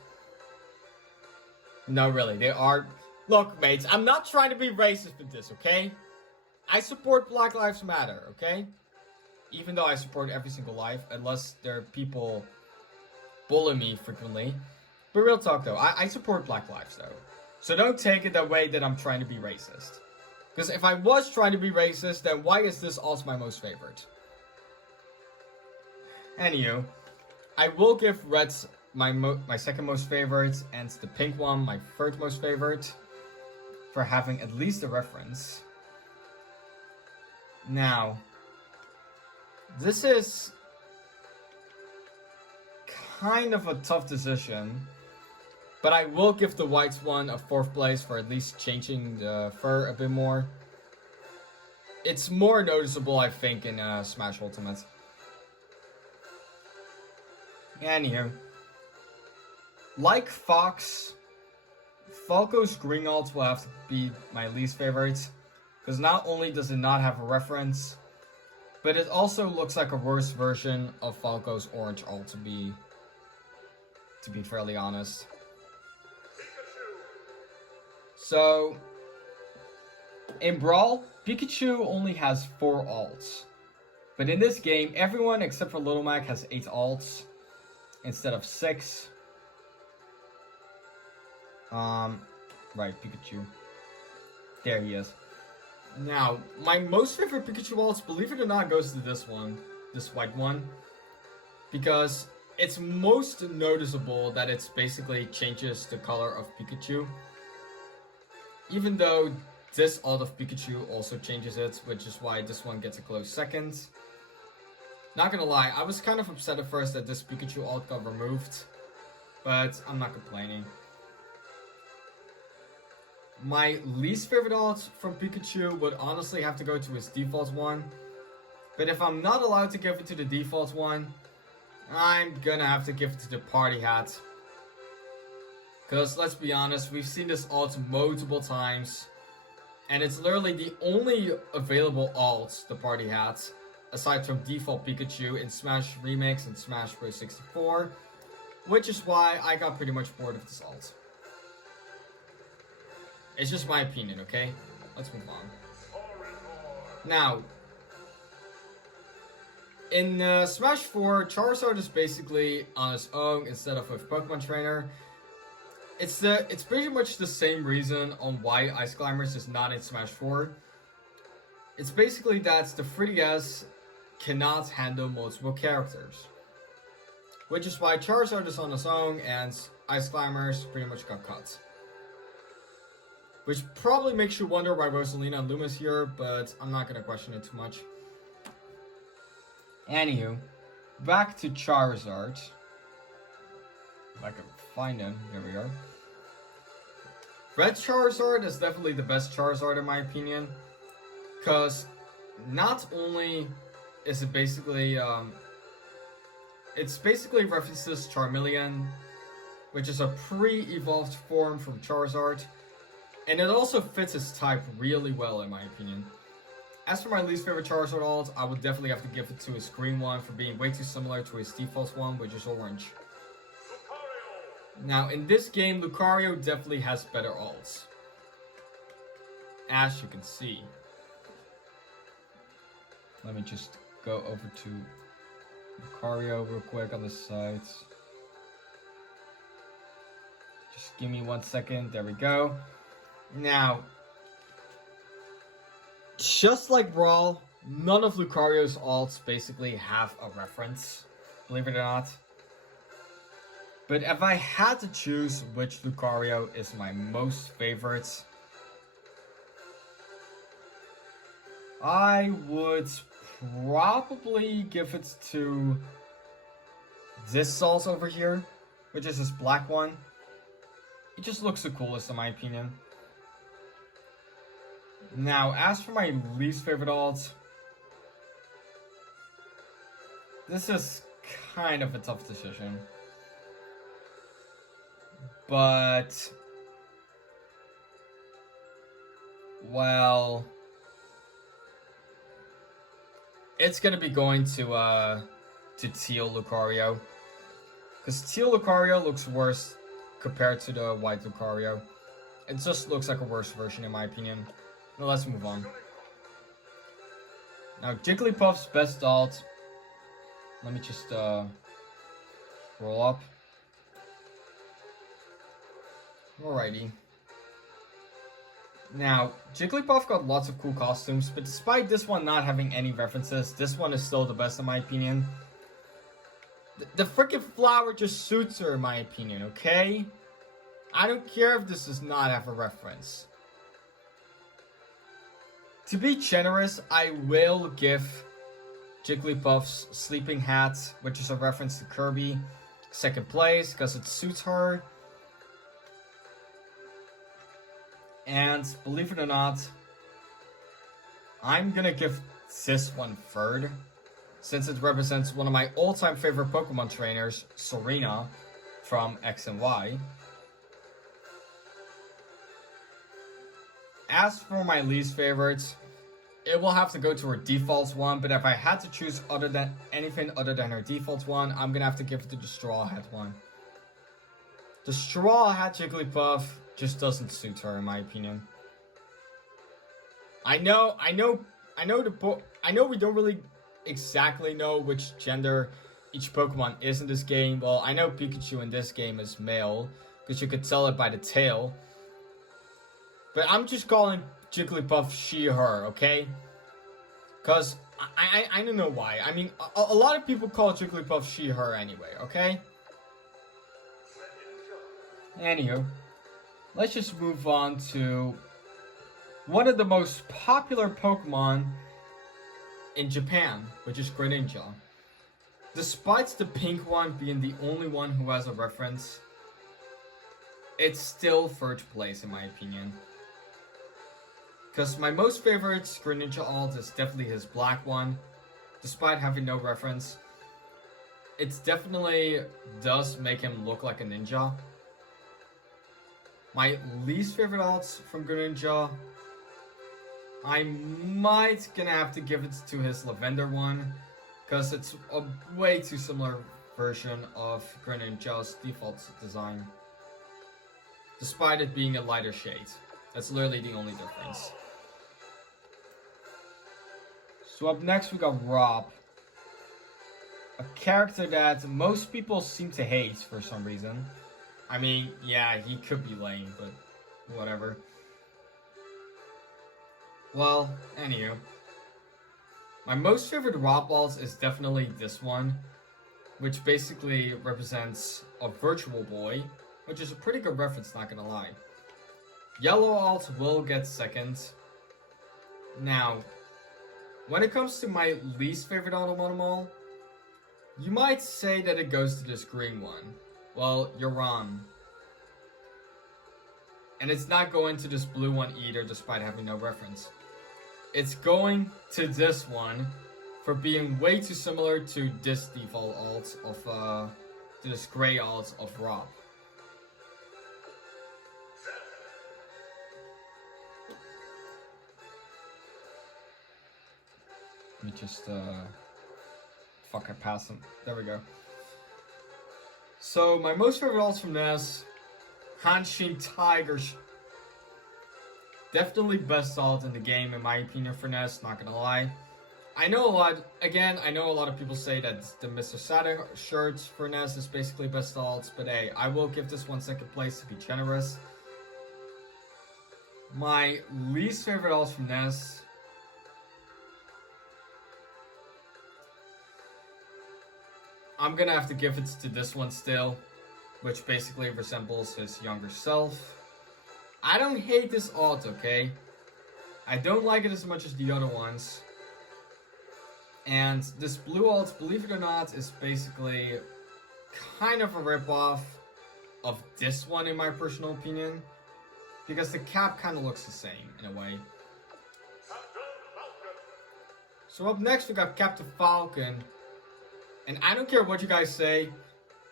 No, really, they are. Look, mates, I'm not trying to be racist with this, okay? I support Black Lives Matter, okay? Even though I support every single life, unless there are people bully me frequently. But real talk though, I support Black Lives though. So don't take it that way that I'm trying to be racist. Because if I was trying to be racist, then why is this also my most favorite? Anywho, I will give Red's my second most favorite, and the pink one my third most favorite, for having at least a reference. Now, this is kind of a tough decision, but I will give the white one a fourth place for at least changing the fur a bit more. It's more noticeable, I think, in Smash Ultimate. Anywho, like Fox, Falco's green alt will have to be my least favorite, because not only does it not have a reference, but it also looks like a worse version of Falco's orange alt, to be fairly honest. So, in Brawl, Pikachu only has 4 alts. But in this game, everyone except for Little Mac has 8 alts instead of 6. Right, Pikachu. There he is. Now, my most favorite Pikachu alts, believe it or not, goes to this one. This white one. Because it's most noticeable that it's basically changes the color of Pikachu. Even though this alt of Pikachu also changes it, which is why this one gets a close second. Not gonna lie, I was kind of upset at first that this Pikachu alt got removed, but I'm not complaining. My least favorite alt from Pikachu would honestly have to go to his default one, but if I'm not allowed to give it to the default one, I'm gonna have to give it to the party hat. Because let's be honest, we've seen this alt multiple times, and it's literally the only available alt, the party hat, aside from default Pikachu in Smash Remix and Smash Bros. 64, which is why I got pretty much bored of this alt. It's just my opinion, okay? Let's move on. Now, in Smash 4, Charizard is basically on his own instead of with Pokemon Trainer. It's pretty much the same reason on why Ice Climbers is not in Smash 4. It's basically that the 3DS cannot handle multiple characters. Which is why Charizard is on his own and Ice Climbers pretty much got cut. Which probably makes you wonder why Rosalina and Luma's here, but I'm not gonna question it too much. Anywho, back to Charizard. If I can find him, here we are. Red Charizard is definitely the best Charizard in my opinion. Because not only is it basically, it's basically references Charmeleon, which is a pre-evolved form from Charizard. And it also fits his type really well in my opinion. As for my least favorite Charizard alt, I would definitely have to give it to his green one for being way too similar to his default one, which is orange. Now, in this game, Lucario definitely has better alts, as you can see. Let me just go over to Lucario real quick on the side. Just give me 1 second. There we go. Now, just like Brawl, none of Lucario's alts basically have a reference, believe it or not. But if I had to choose which Lucario is my most favorite, I would probably give it to this alt over here, which is this black one. It just looks the coolest in my opinion. Now, as for my least favorite alt, this is kind of a tough decision. But, well, it's gonna be going to Teal Lucario, because Teal Lucario looks worse compared to the white Lucario. It just looks like a worse version in my opinion. Now let's move on. Now Jigglypuff's best alt. Let me just roll up. Alrighty. Now, Jigglypuff got lots of cool costumes, but despite this one not having any references, this one is still the best in my opinion. The freaking flower just suits her, in my opinion, okay? I don't care if this does not have a reference. To be generous, I will give Jigglypuff's sleeping hat, which is a reference to Kirby, second place, because it suits her. And believe it or not, I'm gonna give this one third, since it represents one of my all-time favorite Pokemon trainers, Serena, from X and Y. As for my least favorites, it will have to go to her default one, but if I had to choose anything other than her default one, I'm gonna have to give it to the Straw Hat one. The Straw Hat Jigglypuff just doesn't suit her, in my opinion. I know we don't really exactly know which gender each Pokemon is in this game. Well, I know Pikachu in this game is male, because you could tell it by the tail. But I'm just calling Jigglypuff she, her, okay? Because I don't know why. I mean, a lot of people call Jigglypuff she, her anyway, okay? Anywho, let's just move on to one of the most popular Pokemon in Japan, which is Greninja. Despite the pink one being the only one who has a reference, it's still third place in my opinion. Because my most favorite Greninja alt is definitely his black one, despite having no reference. It definitely does make him look like a ninja. My least favorite alts from Greninja, I might gonna have to give it to his Lavender one, because it's a way too similar version of Greninja's default design. Despite it being a lighter shade. That's literally the only difference. So up next we got Rob. A character that most people seem to hate for some reason. I mean, yeah, he could be lame, but whatever. Well, anywho. My most favorite Rob alt is definitely this one, which basically represents a virtual boy, which is a pretty good reference, not gonna lie. Yellow alt will get second. Now, when it comes to my least favorite Automonomall, you might say that it goes to this green one. Well, you're wrong. And it's not going to this blue one either, despite having no reference. It's going to this one for being way too similar to this default alt of, to this gray alt of Rob. Let me just, fuck, I passed him. There we go. So, my most favorite alts from this, Hanshin Tiger. Definitely best alt in the game, in my opinion, for Ness, not gonna lie. I know a lot of people say that the Mr. Saturn shirts for Ness is basically best alts, but hey, I will give this one second place to be generous. My least favorite alts from Ness, I'm gonna have to give it to this one still, which basically resembles his younger self. I don't hate this alt, okay? I don't like it as much as the other ones. And this blue alt, believe it or not, is basically kind of a ripoff of this one in my personal opinion. Because the cap kind of looks the same, in a way. So up next we got Captain Falcon. And I don't care what you guys say,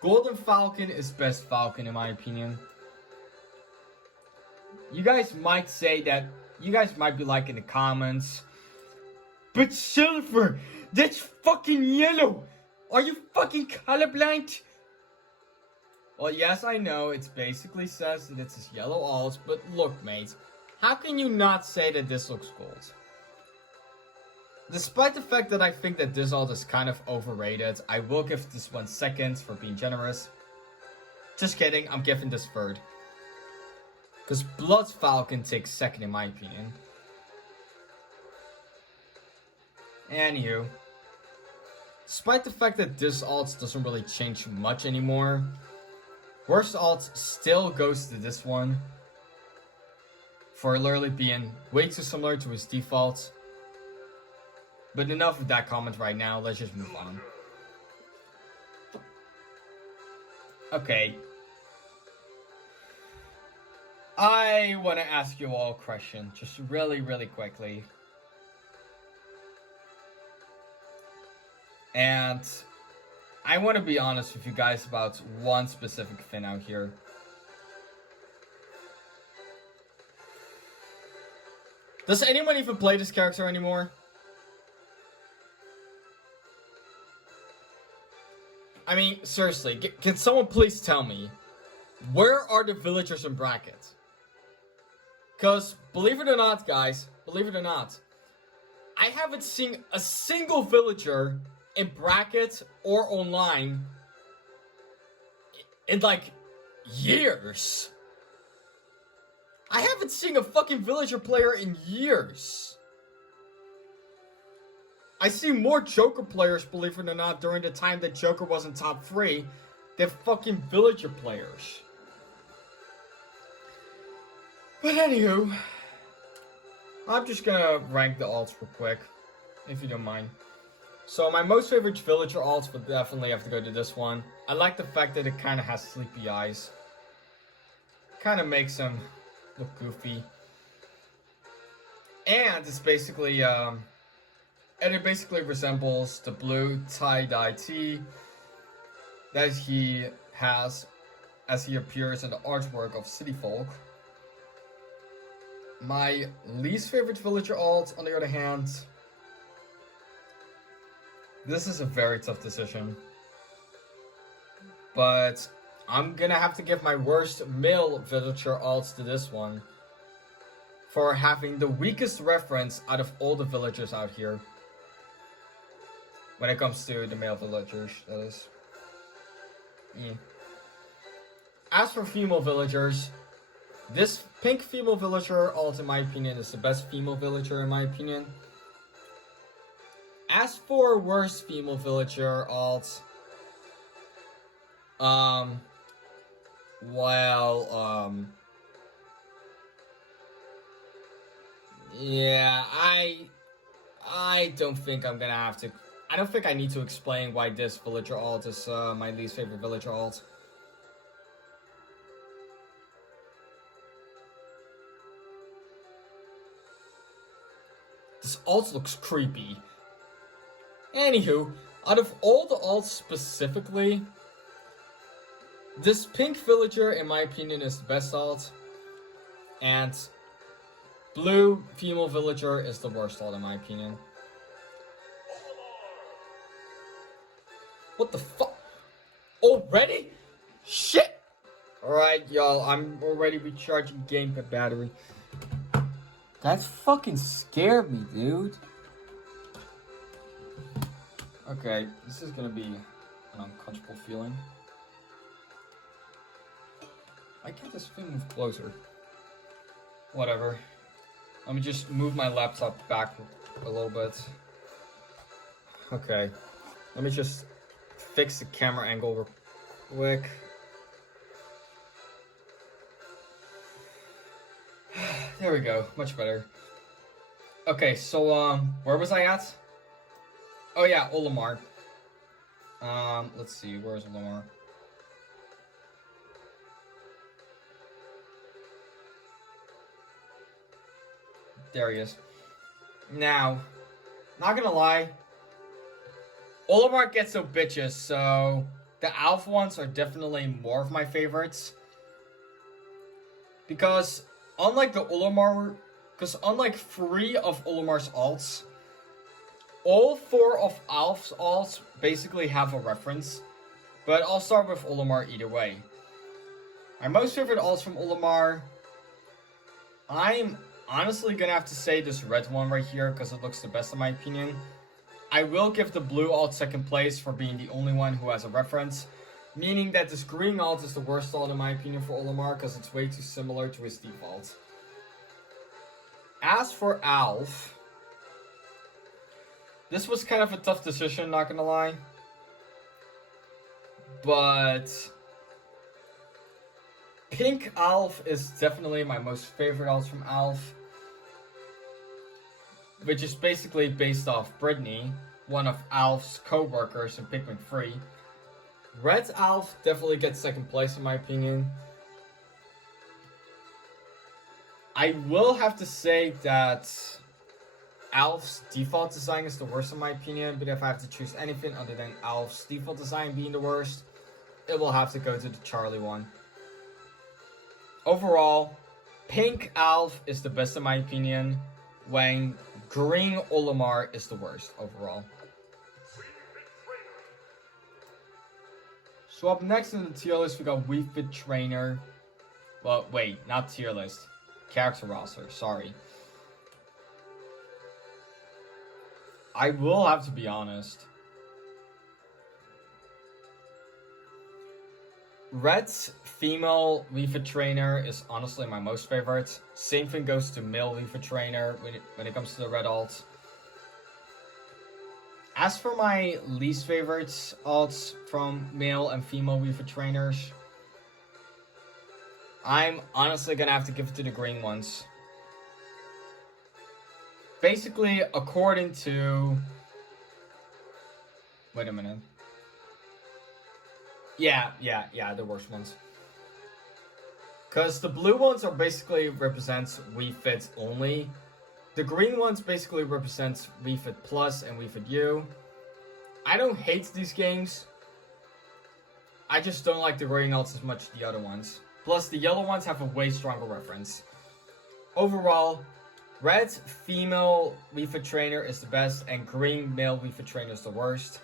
Golden Falcon is best Falcon in my opinion. You guys might say that, you guys might be like in the comments, but Silver, that's fucking yellow! Are you fucking colorblind? Well, yes, I know, it basically says that it's yellow alt, but look, mate, how can you not say that this looks gold? Despite the fact that I think that this alt is kind of overrated, I will give this one second for being generous. Just kidding, I'm giving this third. Because Blood Falcon takes second in my opinion. despite the fact that this alt doesn't really change much anymore, worst alt still goes to this one for literally being way too similar to his default. But enough of that comment right now, let's just move on. Okay. I want to ask you all a question, just really quickly. And I want to be honest with you guys about one specific thing out here. Does anyone even play this character anymore? I mean, seriously, can someone please tell me, where are the villagers in brackets? Because, believe it or not, guys, believe it or not, I haven't seen a single villager in brackets or online in like years. I haven't seen a fucking villager player in years. I see more Joker players, believe it or not, during the time that Joker was in top 3 than fucking villager players. But anywho, I'm just gonna rank the alts real quick, if you don't mind. So my most favorite villager alts would definitely have to go to this one. I like the fact that it kind of has sleepy eyes. Kind of makes him look goofy. And it's basically, and it basically resembles the blue tie-dye tee that he has as he appears in the artwork of City Folk. My least favorite villager alt, on the other hand, this is a very tough decision, but I'm gonna have to give my worst male villager alt to this one for having the weakest reference out of all the villagers out here. When it comes to the male villagers, that is. Yeah. As for female villagers, this pink female villager alt, in my opinion, is the best female villager in my opinion. As for worst female villager alt, yeah, I don't think I'm gonna have to. I don't think I need to explain why this villager alt is my least favorite villager alt. This alt looks creepy. Anywho, out of all the alts specifically, this pink villager, in my opinion, is the best alt. And blue female villager is the worst alt, in my opinion. What the fuck? Already? Shit! Alright, y'all, I'm already recharging gamepad battery. That fucking scared me, dude. Okay, this is gonna be an uncomfortable feeling. Why can't this thing move closer? Whatever. Let me just move my laptop back a little bit. Okay. Let me just fix the camera angle real quick. There we go. Much better. Okay, so, where was I at? Oh yeah, Olimar. Let's see, where's Olimar? There he is. Now, not gonna lie, Olimar gets so bitches, so the alpha ones are definitely more of my favorites. Because unlike 3 of Olimar's alts, all 4 of Alf's alts basically have a reference, but I'll start with Olimar either way. My most favorite alts from Olimar, I'm honestly gonna have to say this red one right here because it looks the best in my opinion. I will give the blue alt second place for being the only one who has a reference, meaning that this green alt is the worst alt in my opinion for Olimar because it's way too similar to his default. As for Alf, This was kind of a tough decision, not gonna lie. But Pink Alf is definitely my most favorite Alf from Alf, which is basically based off Brittany, one of Alf's co-workers in Pikmin 3. Red Alf definitely gets second place in my opinion. I will have to say that Alf's default design is the worst in my opinion, but if I have to choose anything other than Alf's default design being the worst, it will have to go to the Charlie one. Overall, Pink Alf is the best in my opinion, when Green Olimar is the worst overall. So up next in the tier list, we got Wii Fit Trainer. Well, wait, not tier list. Character roster, sorry. I will have to be honest. Red's female Wii Fit Trainer is honestly my most favorite. Same thing goes to male Wii Fit Trainer when it comes to the Red alts. As for my least favorite alts from male and female Wii Fit Trainers, I'm honestly gonna have to give it to the green ones. Basically, according to... Wait a minute. Yeah, the worst ones. Because the blue ones are basically represents Wii Fit only. The green ones basically represents Wii Fit Plus and Wii Fit U. I don't hate these games. I just don't like the green alts as much as the other ones. Plus, the yellow ones have a way stronger reference. Overall, red female Wii Fit Trainer is the best, and green male Wii Fit Trainer is the worst.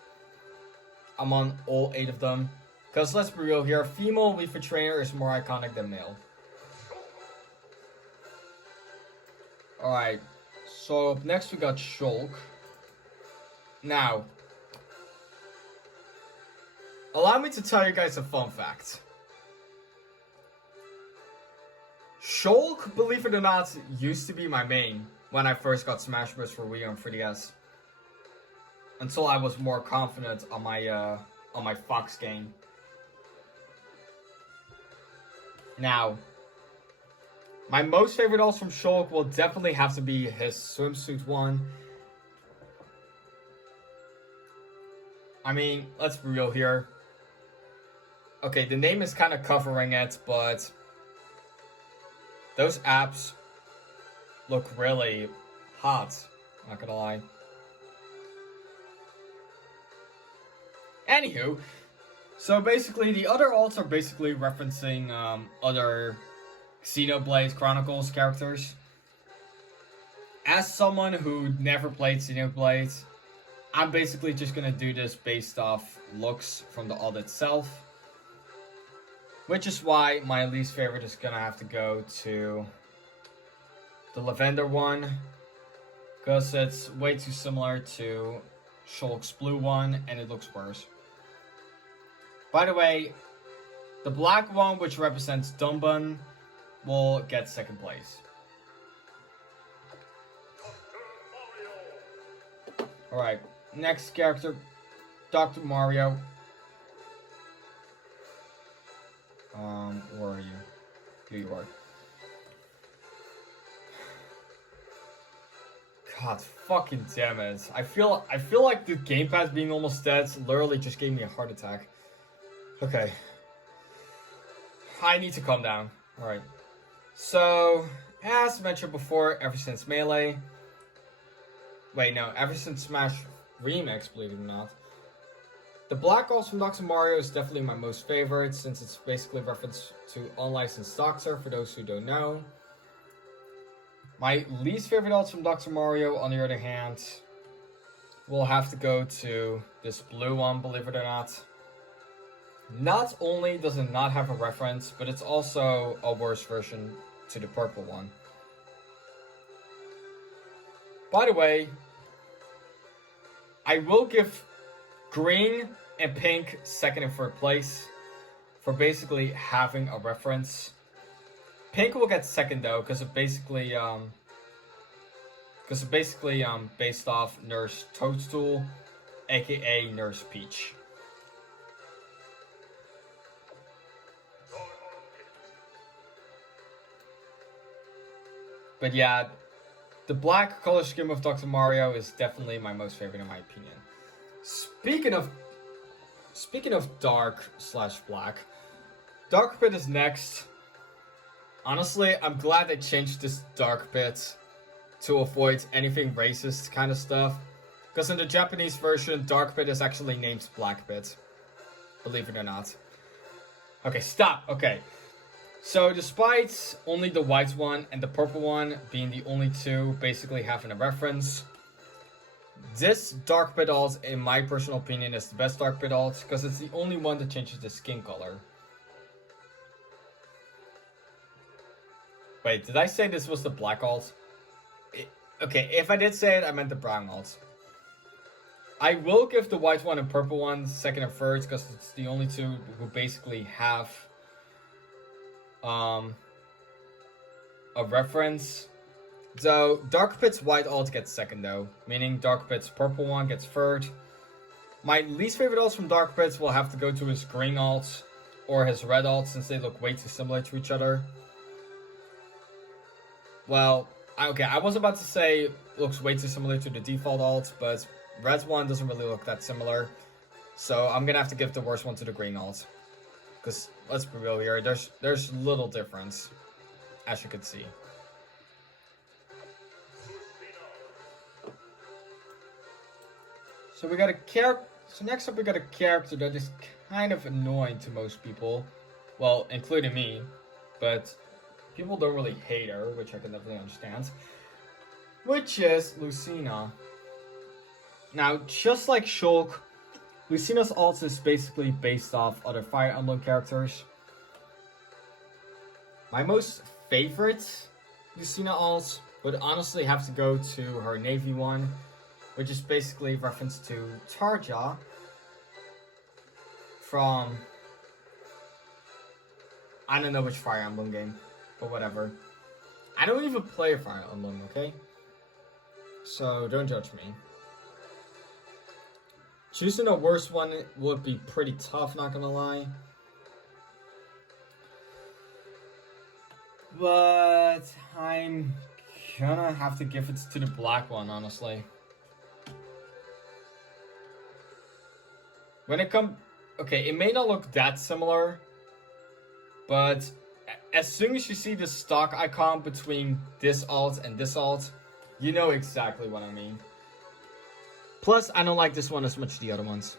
I'm on all 8 of them. Because let's be real here, female Wii Fit Trainer is more iconic than male. Alright, so up next we got Shulk. Now, allow me to tell you guys a fun fact. Shulk, believe it or not, used to be my main when I first got Smash Bros. For Wii and 3DS. Until I was more confident on my Fox game. Now, my most favorite alts from Shulk will definitely have to be his swimsuit one. I mean, let's be real here. Okay, the name is kind of covering it, but those apps look really hot, not gonna lie. Anywho, so basically the other alts are basically referencing other Xenoblade Chronicles characters. As someone who never played Xenoblade, I'm basically just gonna do this based off looks from the alt itself. Which is why my least favorite is gonna have to go to the Lavender one. Because it's way too similar to Shulk's blue one and it looks worse. By the way, the black one, which represents Dunban, will get second place. Alright, next character, Dr. Mario. Where are you? Here you are. God fucking damn it. I feel like the gamepad being almost dead literally just gave me a heart attack. Okay. I need to calm down. Alright. So, as mentioned before, ever since Melee... Wait, no. Ever since Smash Remix, believe it or not. The Black Alts from Dr. Mario is definitely my most favorite, since it's basically a reference to unlicensed Doctor, for those who don't know. My least favorite alts from Dr. Mario, on the other hand, will have to go to this blue one, believe it or not. Not only does it not have a reference, but it's also a worse version to the purple one. By the way, I will give green and pink second and third place for basically having a reference. Pink will get second though, because it basically Because it's basically based off Nurse Toadstool, aka Nurse Peach. But yeah, the black color scheme of Dr. Mario is definitely my most favorite in my opinion. Speaking of dark/black, dark bit is next. Honestly, I'm glad they changed this dark bit to avoid anything racist kind of stuff. Because in the Japanese version, dark bit is actually named black bit. Believe it or not. Okay, stop. Okay. So despite only the white one and the purple one being the only two basically having a reference, this dark bit alt, in my personal opinion, is the best dark bit alt because it's the only one that changes the skin color. Wait, did I say this was the black alt? Okay, if I did say it, I meant the brown alt. I will give the white one and purple one second and third because it's the only two who basically have a reference. So Dark Pit's white alt gets second though, meaning Dark Pit's purple one gets third. My least favorite alts from Dark Pits will have to go to his green alt or his red alt since they look way too similar to each other. Well, okay, I was about to say looks way too similar to the default alt, but red one doesn't really look that similar. So I'm gonna have to give the worst one to the green alt. Because let's be real here, there's little difference, as you can see. So we got a character. So next up we got a character that is kind of annoying to most people, well, including me, but people don't really hate her, which I can definitely understand. Which is Lucina. Now, just like Shulk, Lucina's ult is basically based off other Fire Emblem characters. My most favorite Lucina ult would honestly have to go to her Navy one, which is basically a reference to Tarja from, I don't know which Fire Emblem game, but whatever. I don't even play Fire Emblem, okay? So don't judge me. Choosing the worst one would be pretty tough, not gonna lie. But I'm gonna have to give it to the black one, honestly. When it comes... Okay, it may not look that similar, but as soon as you see the stock icon between this alt and this alt, you know exactly what I mean. Plus, I don't like this one as much as the other ones.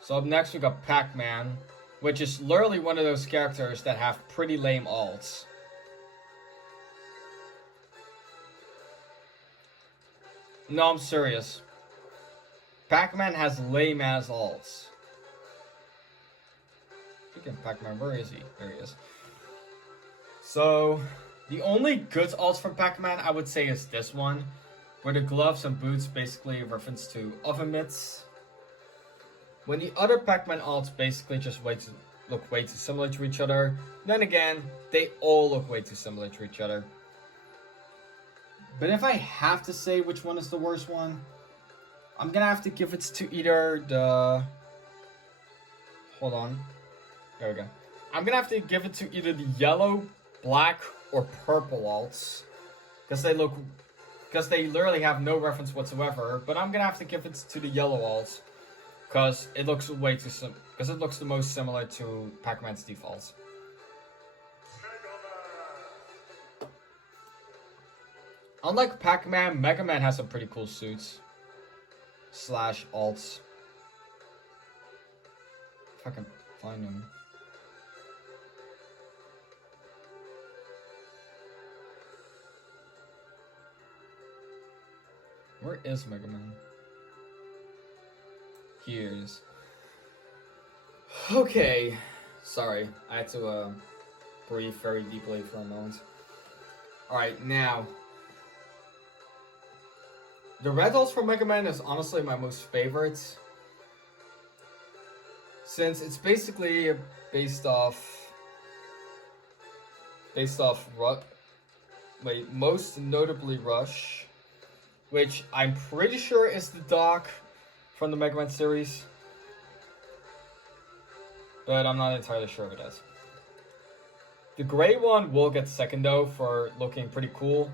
So up next we got Pac-Man, which is literally one of those characters that have pretty lame alts. No, I'm serious. Pac-Man has lame-ass alts. Speaking of Pac-Man, where is he? There he is. So, the only good alts from Pac-Man I would say is this one, where the gloves and boots basically reference to oven mitts. When the other Pac-Man alts basically just look way too similar to each other, then again, they all look way too similar to each other. But if I have to say which one is the worst one, I'm gonna have to give it to either the... Hold on. There we go. I'm gonna have to give it to either the yellow, black, or purple alts. Because they literally have no reference whatsoever. But I'm gonna have to give it to the yellow alts. Because it looks way too because it looks the most similar to Pac-Man's defaults. Unlike Pac-Man, Mega Man has some pretty cool suits. Slash alts. If I can find them. Where is Mega Man? Here he is. Okay. Sorry, I had to breathe very deeply for a moment. Alright, now. The red alts for Mega Man is honestly my most favorite. Since it's basically based off Wait, most notably Rush, which I'm pretty sure is the Doc from the Mega Man series, but I'm not entirely sure if it is. The gray one will get second though for looking pretty cool.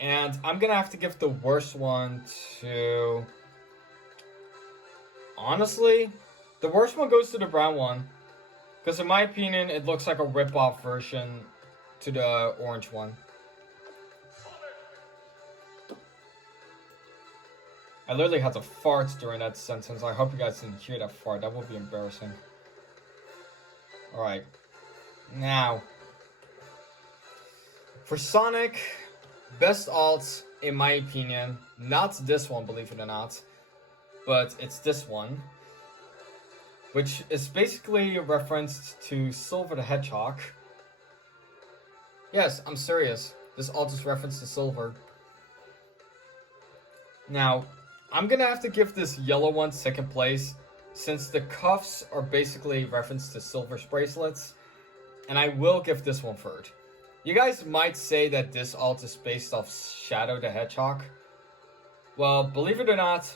And I'm gonna have to give the worst one to... Honestly, the worst one goes to the brown one. Because in my opinion, it looks like a rip-off version to the orange one. I literally had to fart during that sentence. I hope you guys didn't hear that fart. That would be embarrassing. Alright. Now. For Sonic, best alt, in my opinion, not this one, believe it or not, but it's this one, which is basically referenced to Silver the Hedgehog. Yes, I'm serious. This alt is referenced to Silver. Now, I'm gonna have to give this yellow one second place, since the cuffs are basically referenced to Silver's bracelets, and I will give this one third. You guys might say that this alt is based off Shadow the Hedgehog. Well, believe it or not,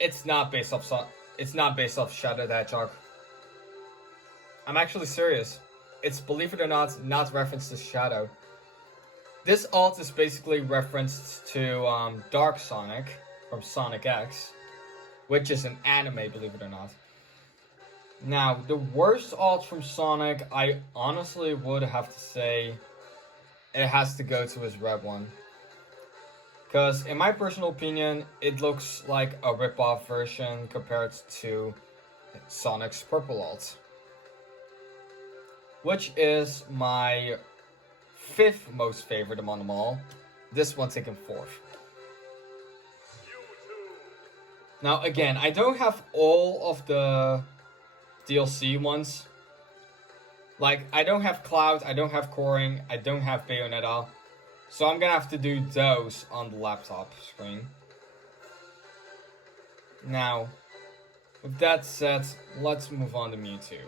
it's not based off Shadow the Hedgehog. I'm actually serious. It's, believe it or not referenced to Shadow. This alt is basically referenced to Dark Sonic from Sonic X, which is an anime, believe it or not. Now, the worst alt from Sonic, I honestly would have to say it has to go to his red one. Because in my personal opinion, it looks like a rip-off version compared to Sonic's purple alt. Which is my 5th most favorite among them all. This one taken 4th. Now again, I don't have all of the DLC ones. Like, I don't have Cloud, I don't have Coring, I don't have Bayonetta. So I'm gonna have to do those on the laptop screen. Now, with that said, let's move on to Mewtwo.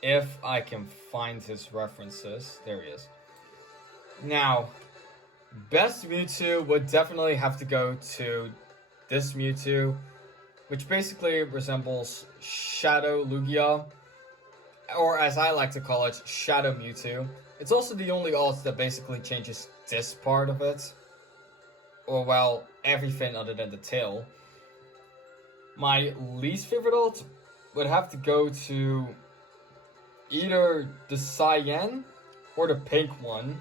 If I can find his references. There he is. Now, best Mewtwo would definitely have to go to this Mewtwo, which basically resembles Shadow Lugia, or as I like to call it, Shadow Mewtwo. It's also the only alt that basically changes this part of it. Or, well, everything other than the tail. My least favorite alt would have to go to either the Cyan or the pink one,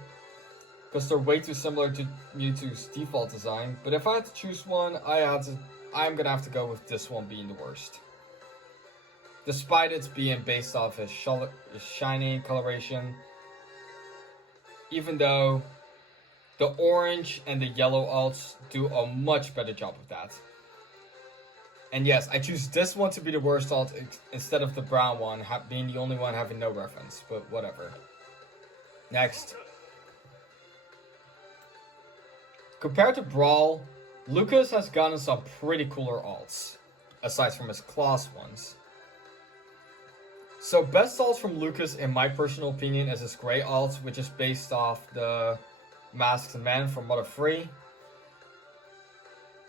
because they're way too similar to Mewtwo's default design. But if I had to choose one, I'm gonna have to go with this one being the worst. Despite it being based off his shiny coloration, even though the orange and the yellow alts do a much better job of that. And yes, I choose this one to be the worst alt instead of the brown one, being the only one having no reference, but whatever. Next. Compared to Brawl, Lucas has gotten some pretty cooler alts, aside from his class ones. So best alt from Lucas, in my personal opinion, is his gray alt, which is based off the Masked Man from Mother 3.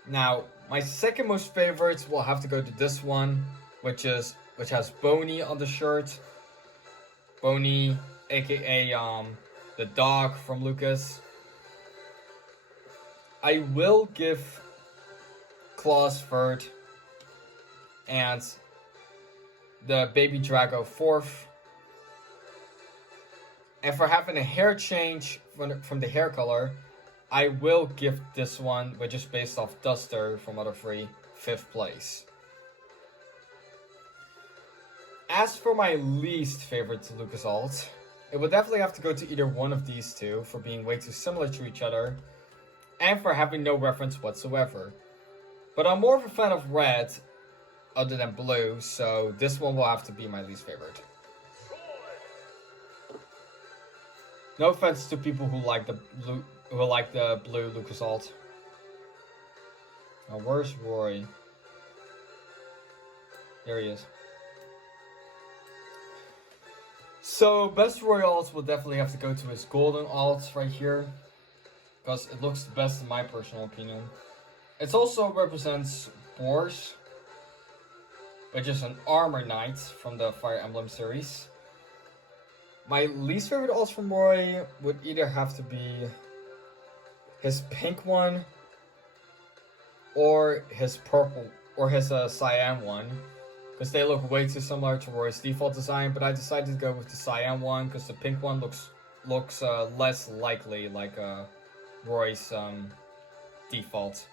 Now, my second most favorites will have to go to this one, which has Boney on the shirt. Boney, aka the dog from Lucas. I will give Claws third and the Baby Drago 4th. And for having a hair change from the hair color, I will give this one, which is based off Duster from Mother 3, 5th place. As for my least favorite Lucas alt, it would definitely have to go to either one of these two for being way too similar to each other, and for having no reference whatsoever. But I'm more of a fan of red, other than blue, so this one will have to be my least favorite. No offense to people who like the blue Lucas alt. Now where's Roy? There he is. So, best Roy alt will definitely have to go to his golden alt right here. Because it looks the best in my personal opinion. It also represents Boars, which is an armor knight from the Fire Emblem series. My least favorite alt from Roy would either have to be his pink one or his purple or his cyan one, because they look way too similar to Roy's default design. But I decided to go with the cyan one because the pink one looks less likely like Roy's default.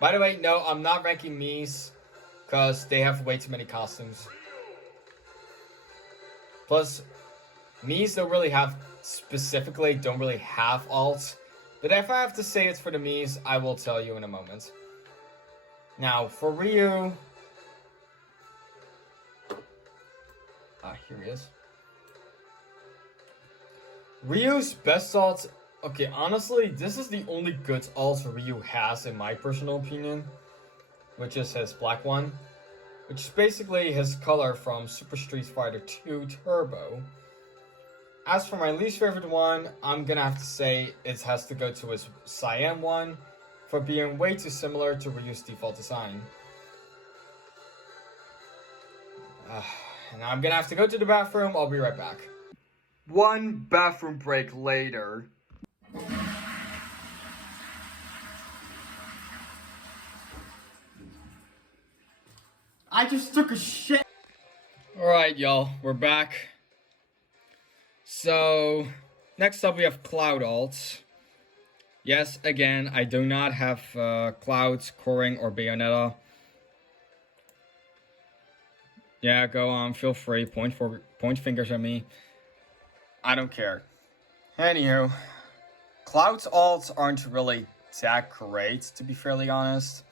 By the way, no, I'm not ranking Mii's because they have way too many costumes. Plus, Mii's don't really have alts. But if I have to say it's for the Mii's, I will tell you in a moment. Now, for Ryu... here he is. Ryu's best alt... Okay, honestly, this is the only good alt Ryu has in my personal opinion. Which is his black one. Which is basically his color from Super Street Fighter 2 Turbo. As for my least favorite one, I'm gonna have to say it has to go to his cyan one for being way too similar to Ryu's default design. And I'm gonna have to go to the bathroom. I'll be right back. One bathroom break later. I just took a shit. Alright, y'all, we're back. So, next up we have Cloud alts. Yes, again, I do not have Cloud, Coring, or Bayonetta. Yeah, go on, feel free, point fingers at me. I don't care. Anywho, Cloud's alts aren't really that great, to be fairly honest.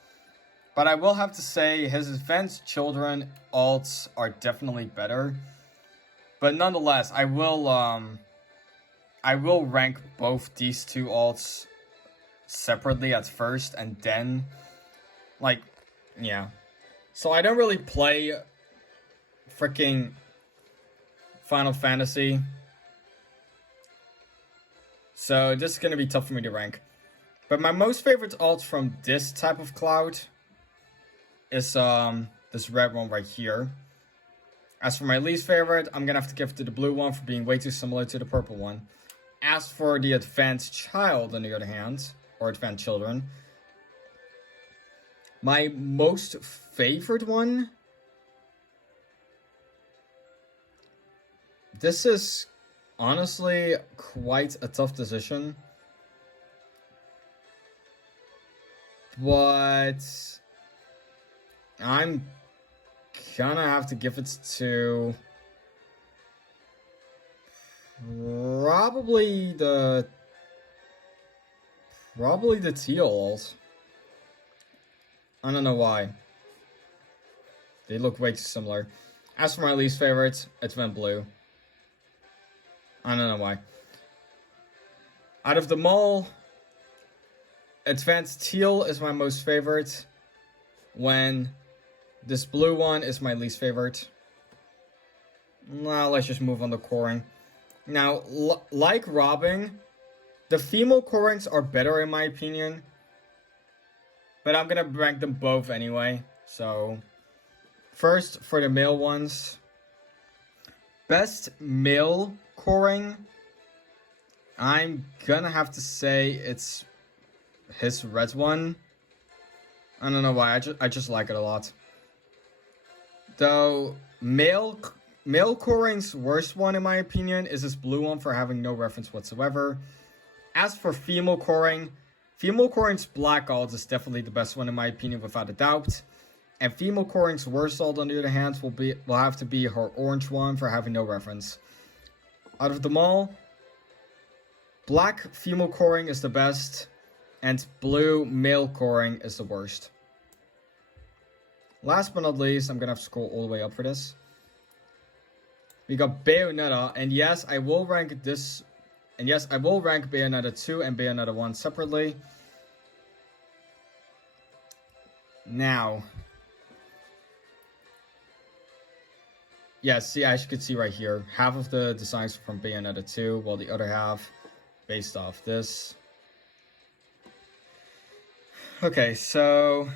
But I will have to say his Advanced Children alts are definitely better. But nonetheless, I will rank both these two alts separately at first, and then, like, yeah. So I don't really play freaking Final Fantasy. So this is gonna be tough for me to rank. But my most favorite alt from this type of Cloud is this red one right here. As for my least favorite, I'm gonna have to give it to the blue one for being way too similar to the purple one. As for the Advanced Child, on the other hand, or Advanced Children, my most favorite one, this is honestly quite a tough decision, but I'm gonna have to give it to probably the teal alt. I don't know why. They look way too similar. As for my least favorite, it's went blue. I don't know why. Out of them all, Advanced Teal is my most favorite, when this blue one is my least favorite. Now let's just move on to Coring. Now, like Robin, the female Corings are better in my opinion, but I'm gonna rank them both anyway. So, first for the male ones. Best male Coring, I'm gonna have to say it's his red one. I don't know why, I just like it a lot. Though, male Coring's worst one in my opinion is this blue one for having no reference whatsoever. As for female Coring's black alt is definitely the best one in my opinion without a doubt. And female Coring's worst alt on the other hand will have to be her orange one for having no reference. Out of them all, black female Coring is the best, and blue male Coring is the worst. Last but not least, I'm gonna have to scroll all the way up for this. We got Bayonetta, and yes, I will rank this, and yes, I will rank Bayonetta 2 and Bayonetta 1 separately. Now, Yeah, see, as you can see right here, half of the designs are from Bayonetta 2, while the other half based off this. Okay, so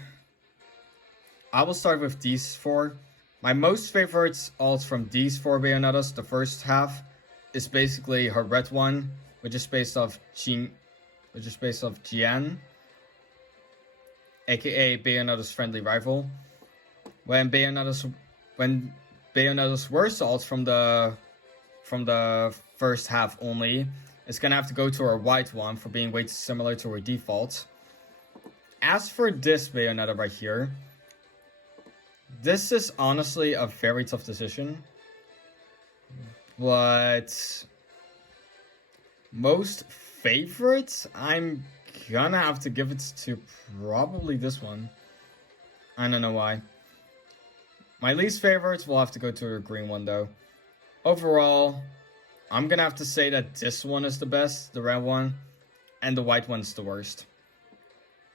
I will start with these four. My most favorite alts from these four Bayonettas, the first half, is basically her red one, which is based off Jian, aka Bayonetta's friendly rival. When Bayonetta's worst alts from the first half only, it's gonna have to go to her white one for being way too similar to her default. As for this Bayonetta right here, this is honestly a very tough decision, but most favorites, I'm gonna have to give it to probably this one. I don't know why. My least favorites will have to go to the green one though. Overall, I'm gonna have to say that this one is the best, the red one, and the white one's the worst.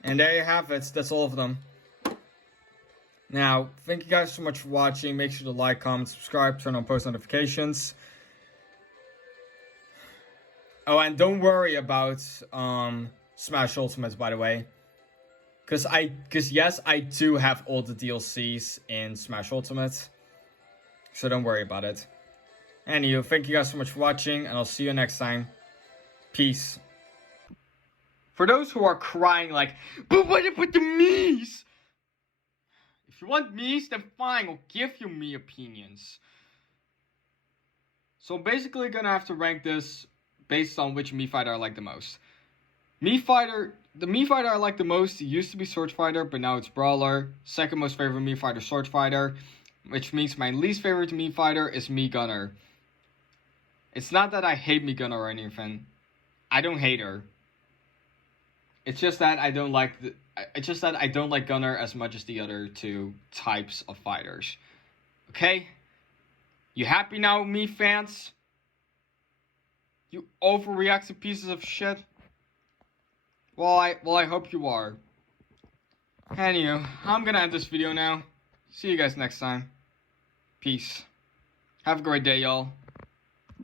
And there you have it, that's all of them. Now, thank you guys so much for watching. Make sure to like, comment, subscribe, turn on post notifications. Oh, and don't worry about Smash Ultimate, by the way. Because yes, I do have all the DLCs in Smash Ultimate. So don't worry about it. Anywho, thank you guys so much for watching, and I'll see you next time. Peace. For those who are crying like, but what about the Miis? If you want Miis, then fine, I'll give you Mii opinions. So I'm basically gonna have to rank this based on which Mii fighter I like the most. The Mii fighter I like the most used to be Sword Fighter, but now it's Brawler. Second most favorite Mii fighter, Sword Fighter. Which means my least favorite Mii fighter is Mii Gunner. It's not that I hate Mii Gunner or anything. I don't hate her. It's just that I don't like Gunner as much as the other two types of fighters. Okay? You happy now, Mii fans? You overreactive pieces of shit? Well, I hope you are. Anywho, I'm gonna end this video now. See you guys next time. Peace. Have a great day, y'all.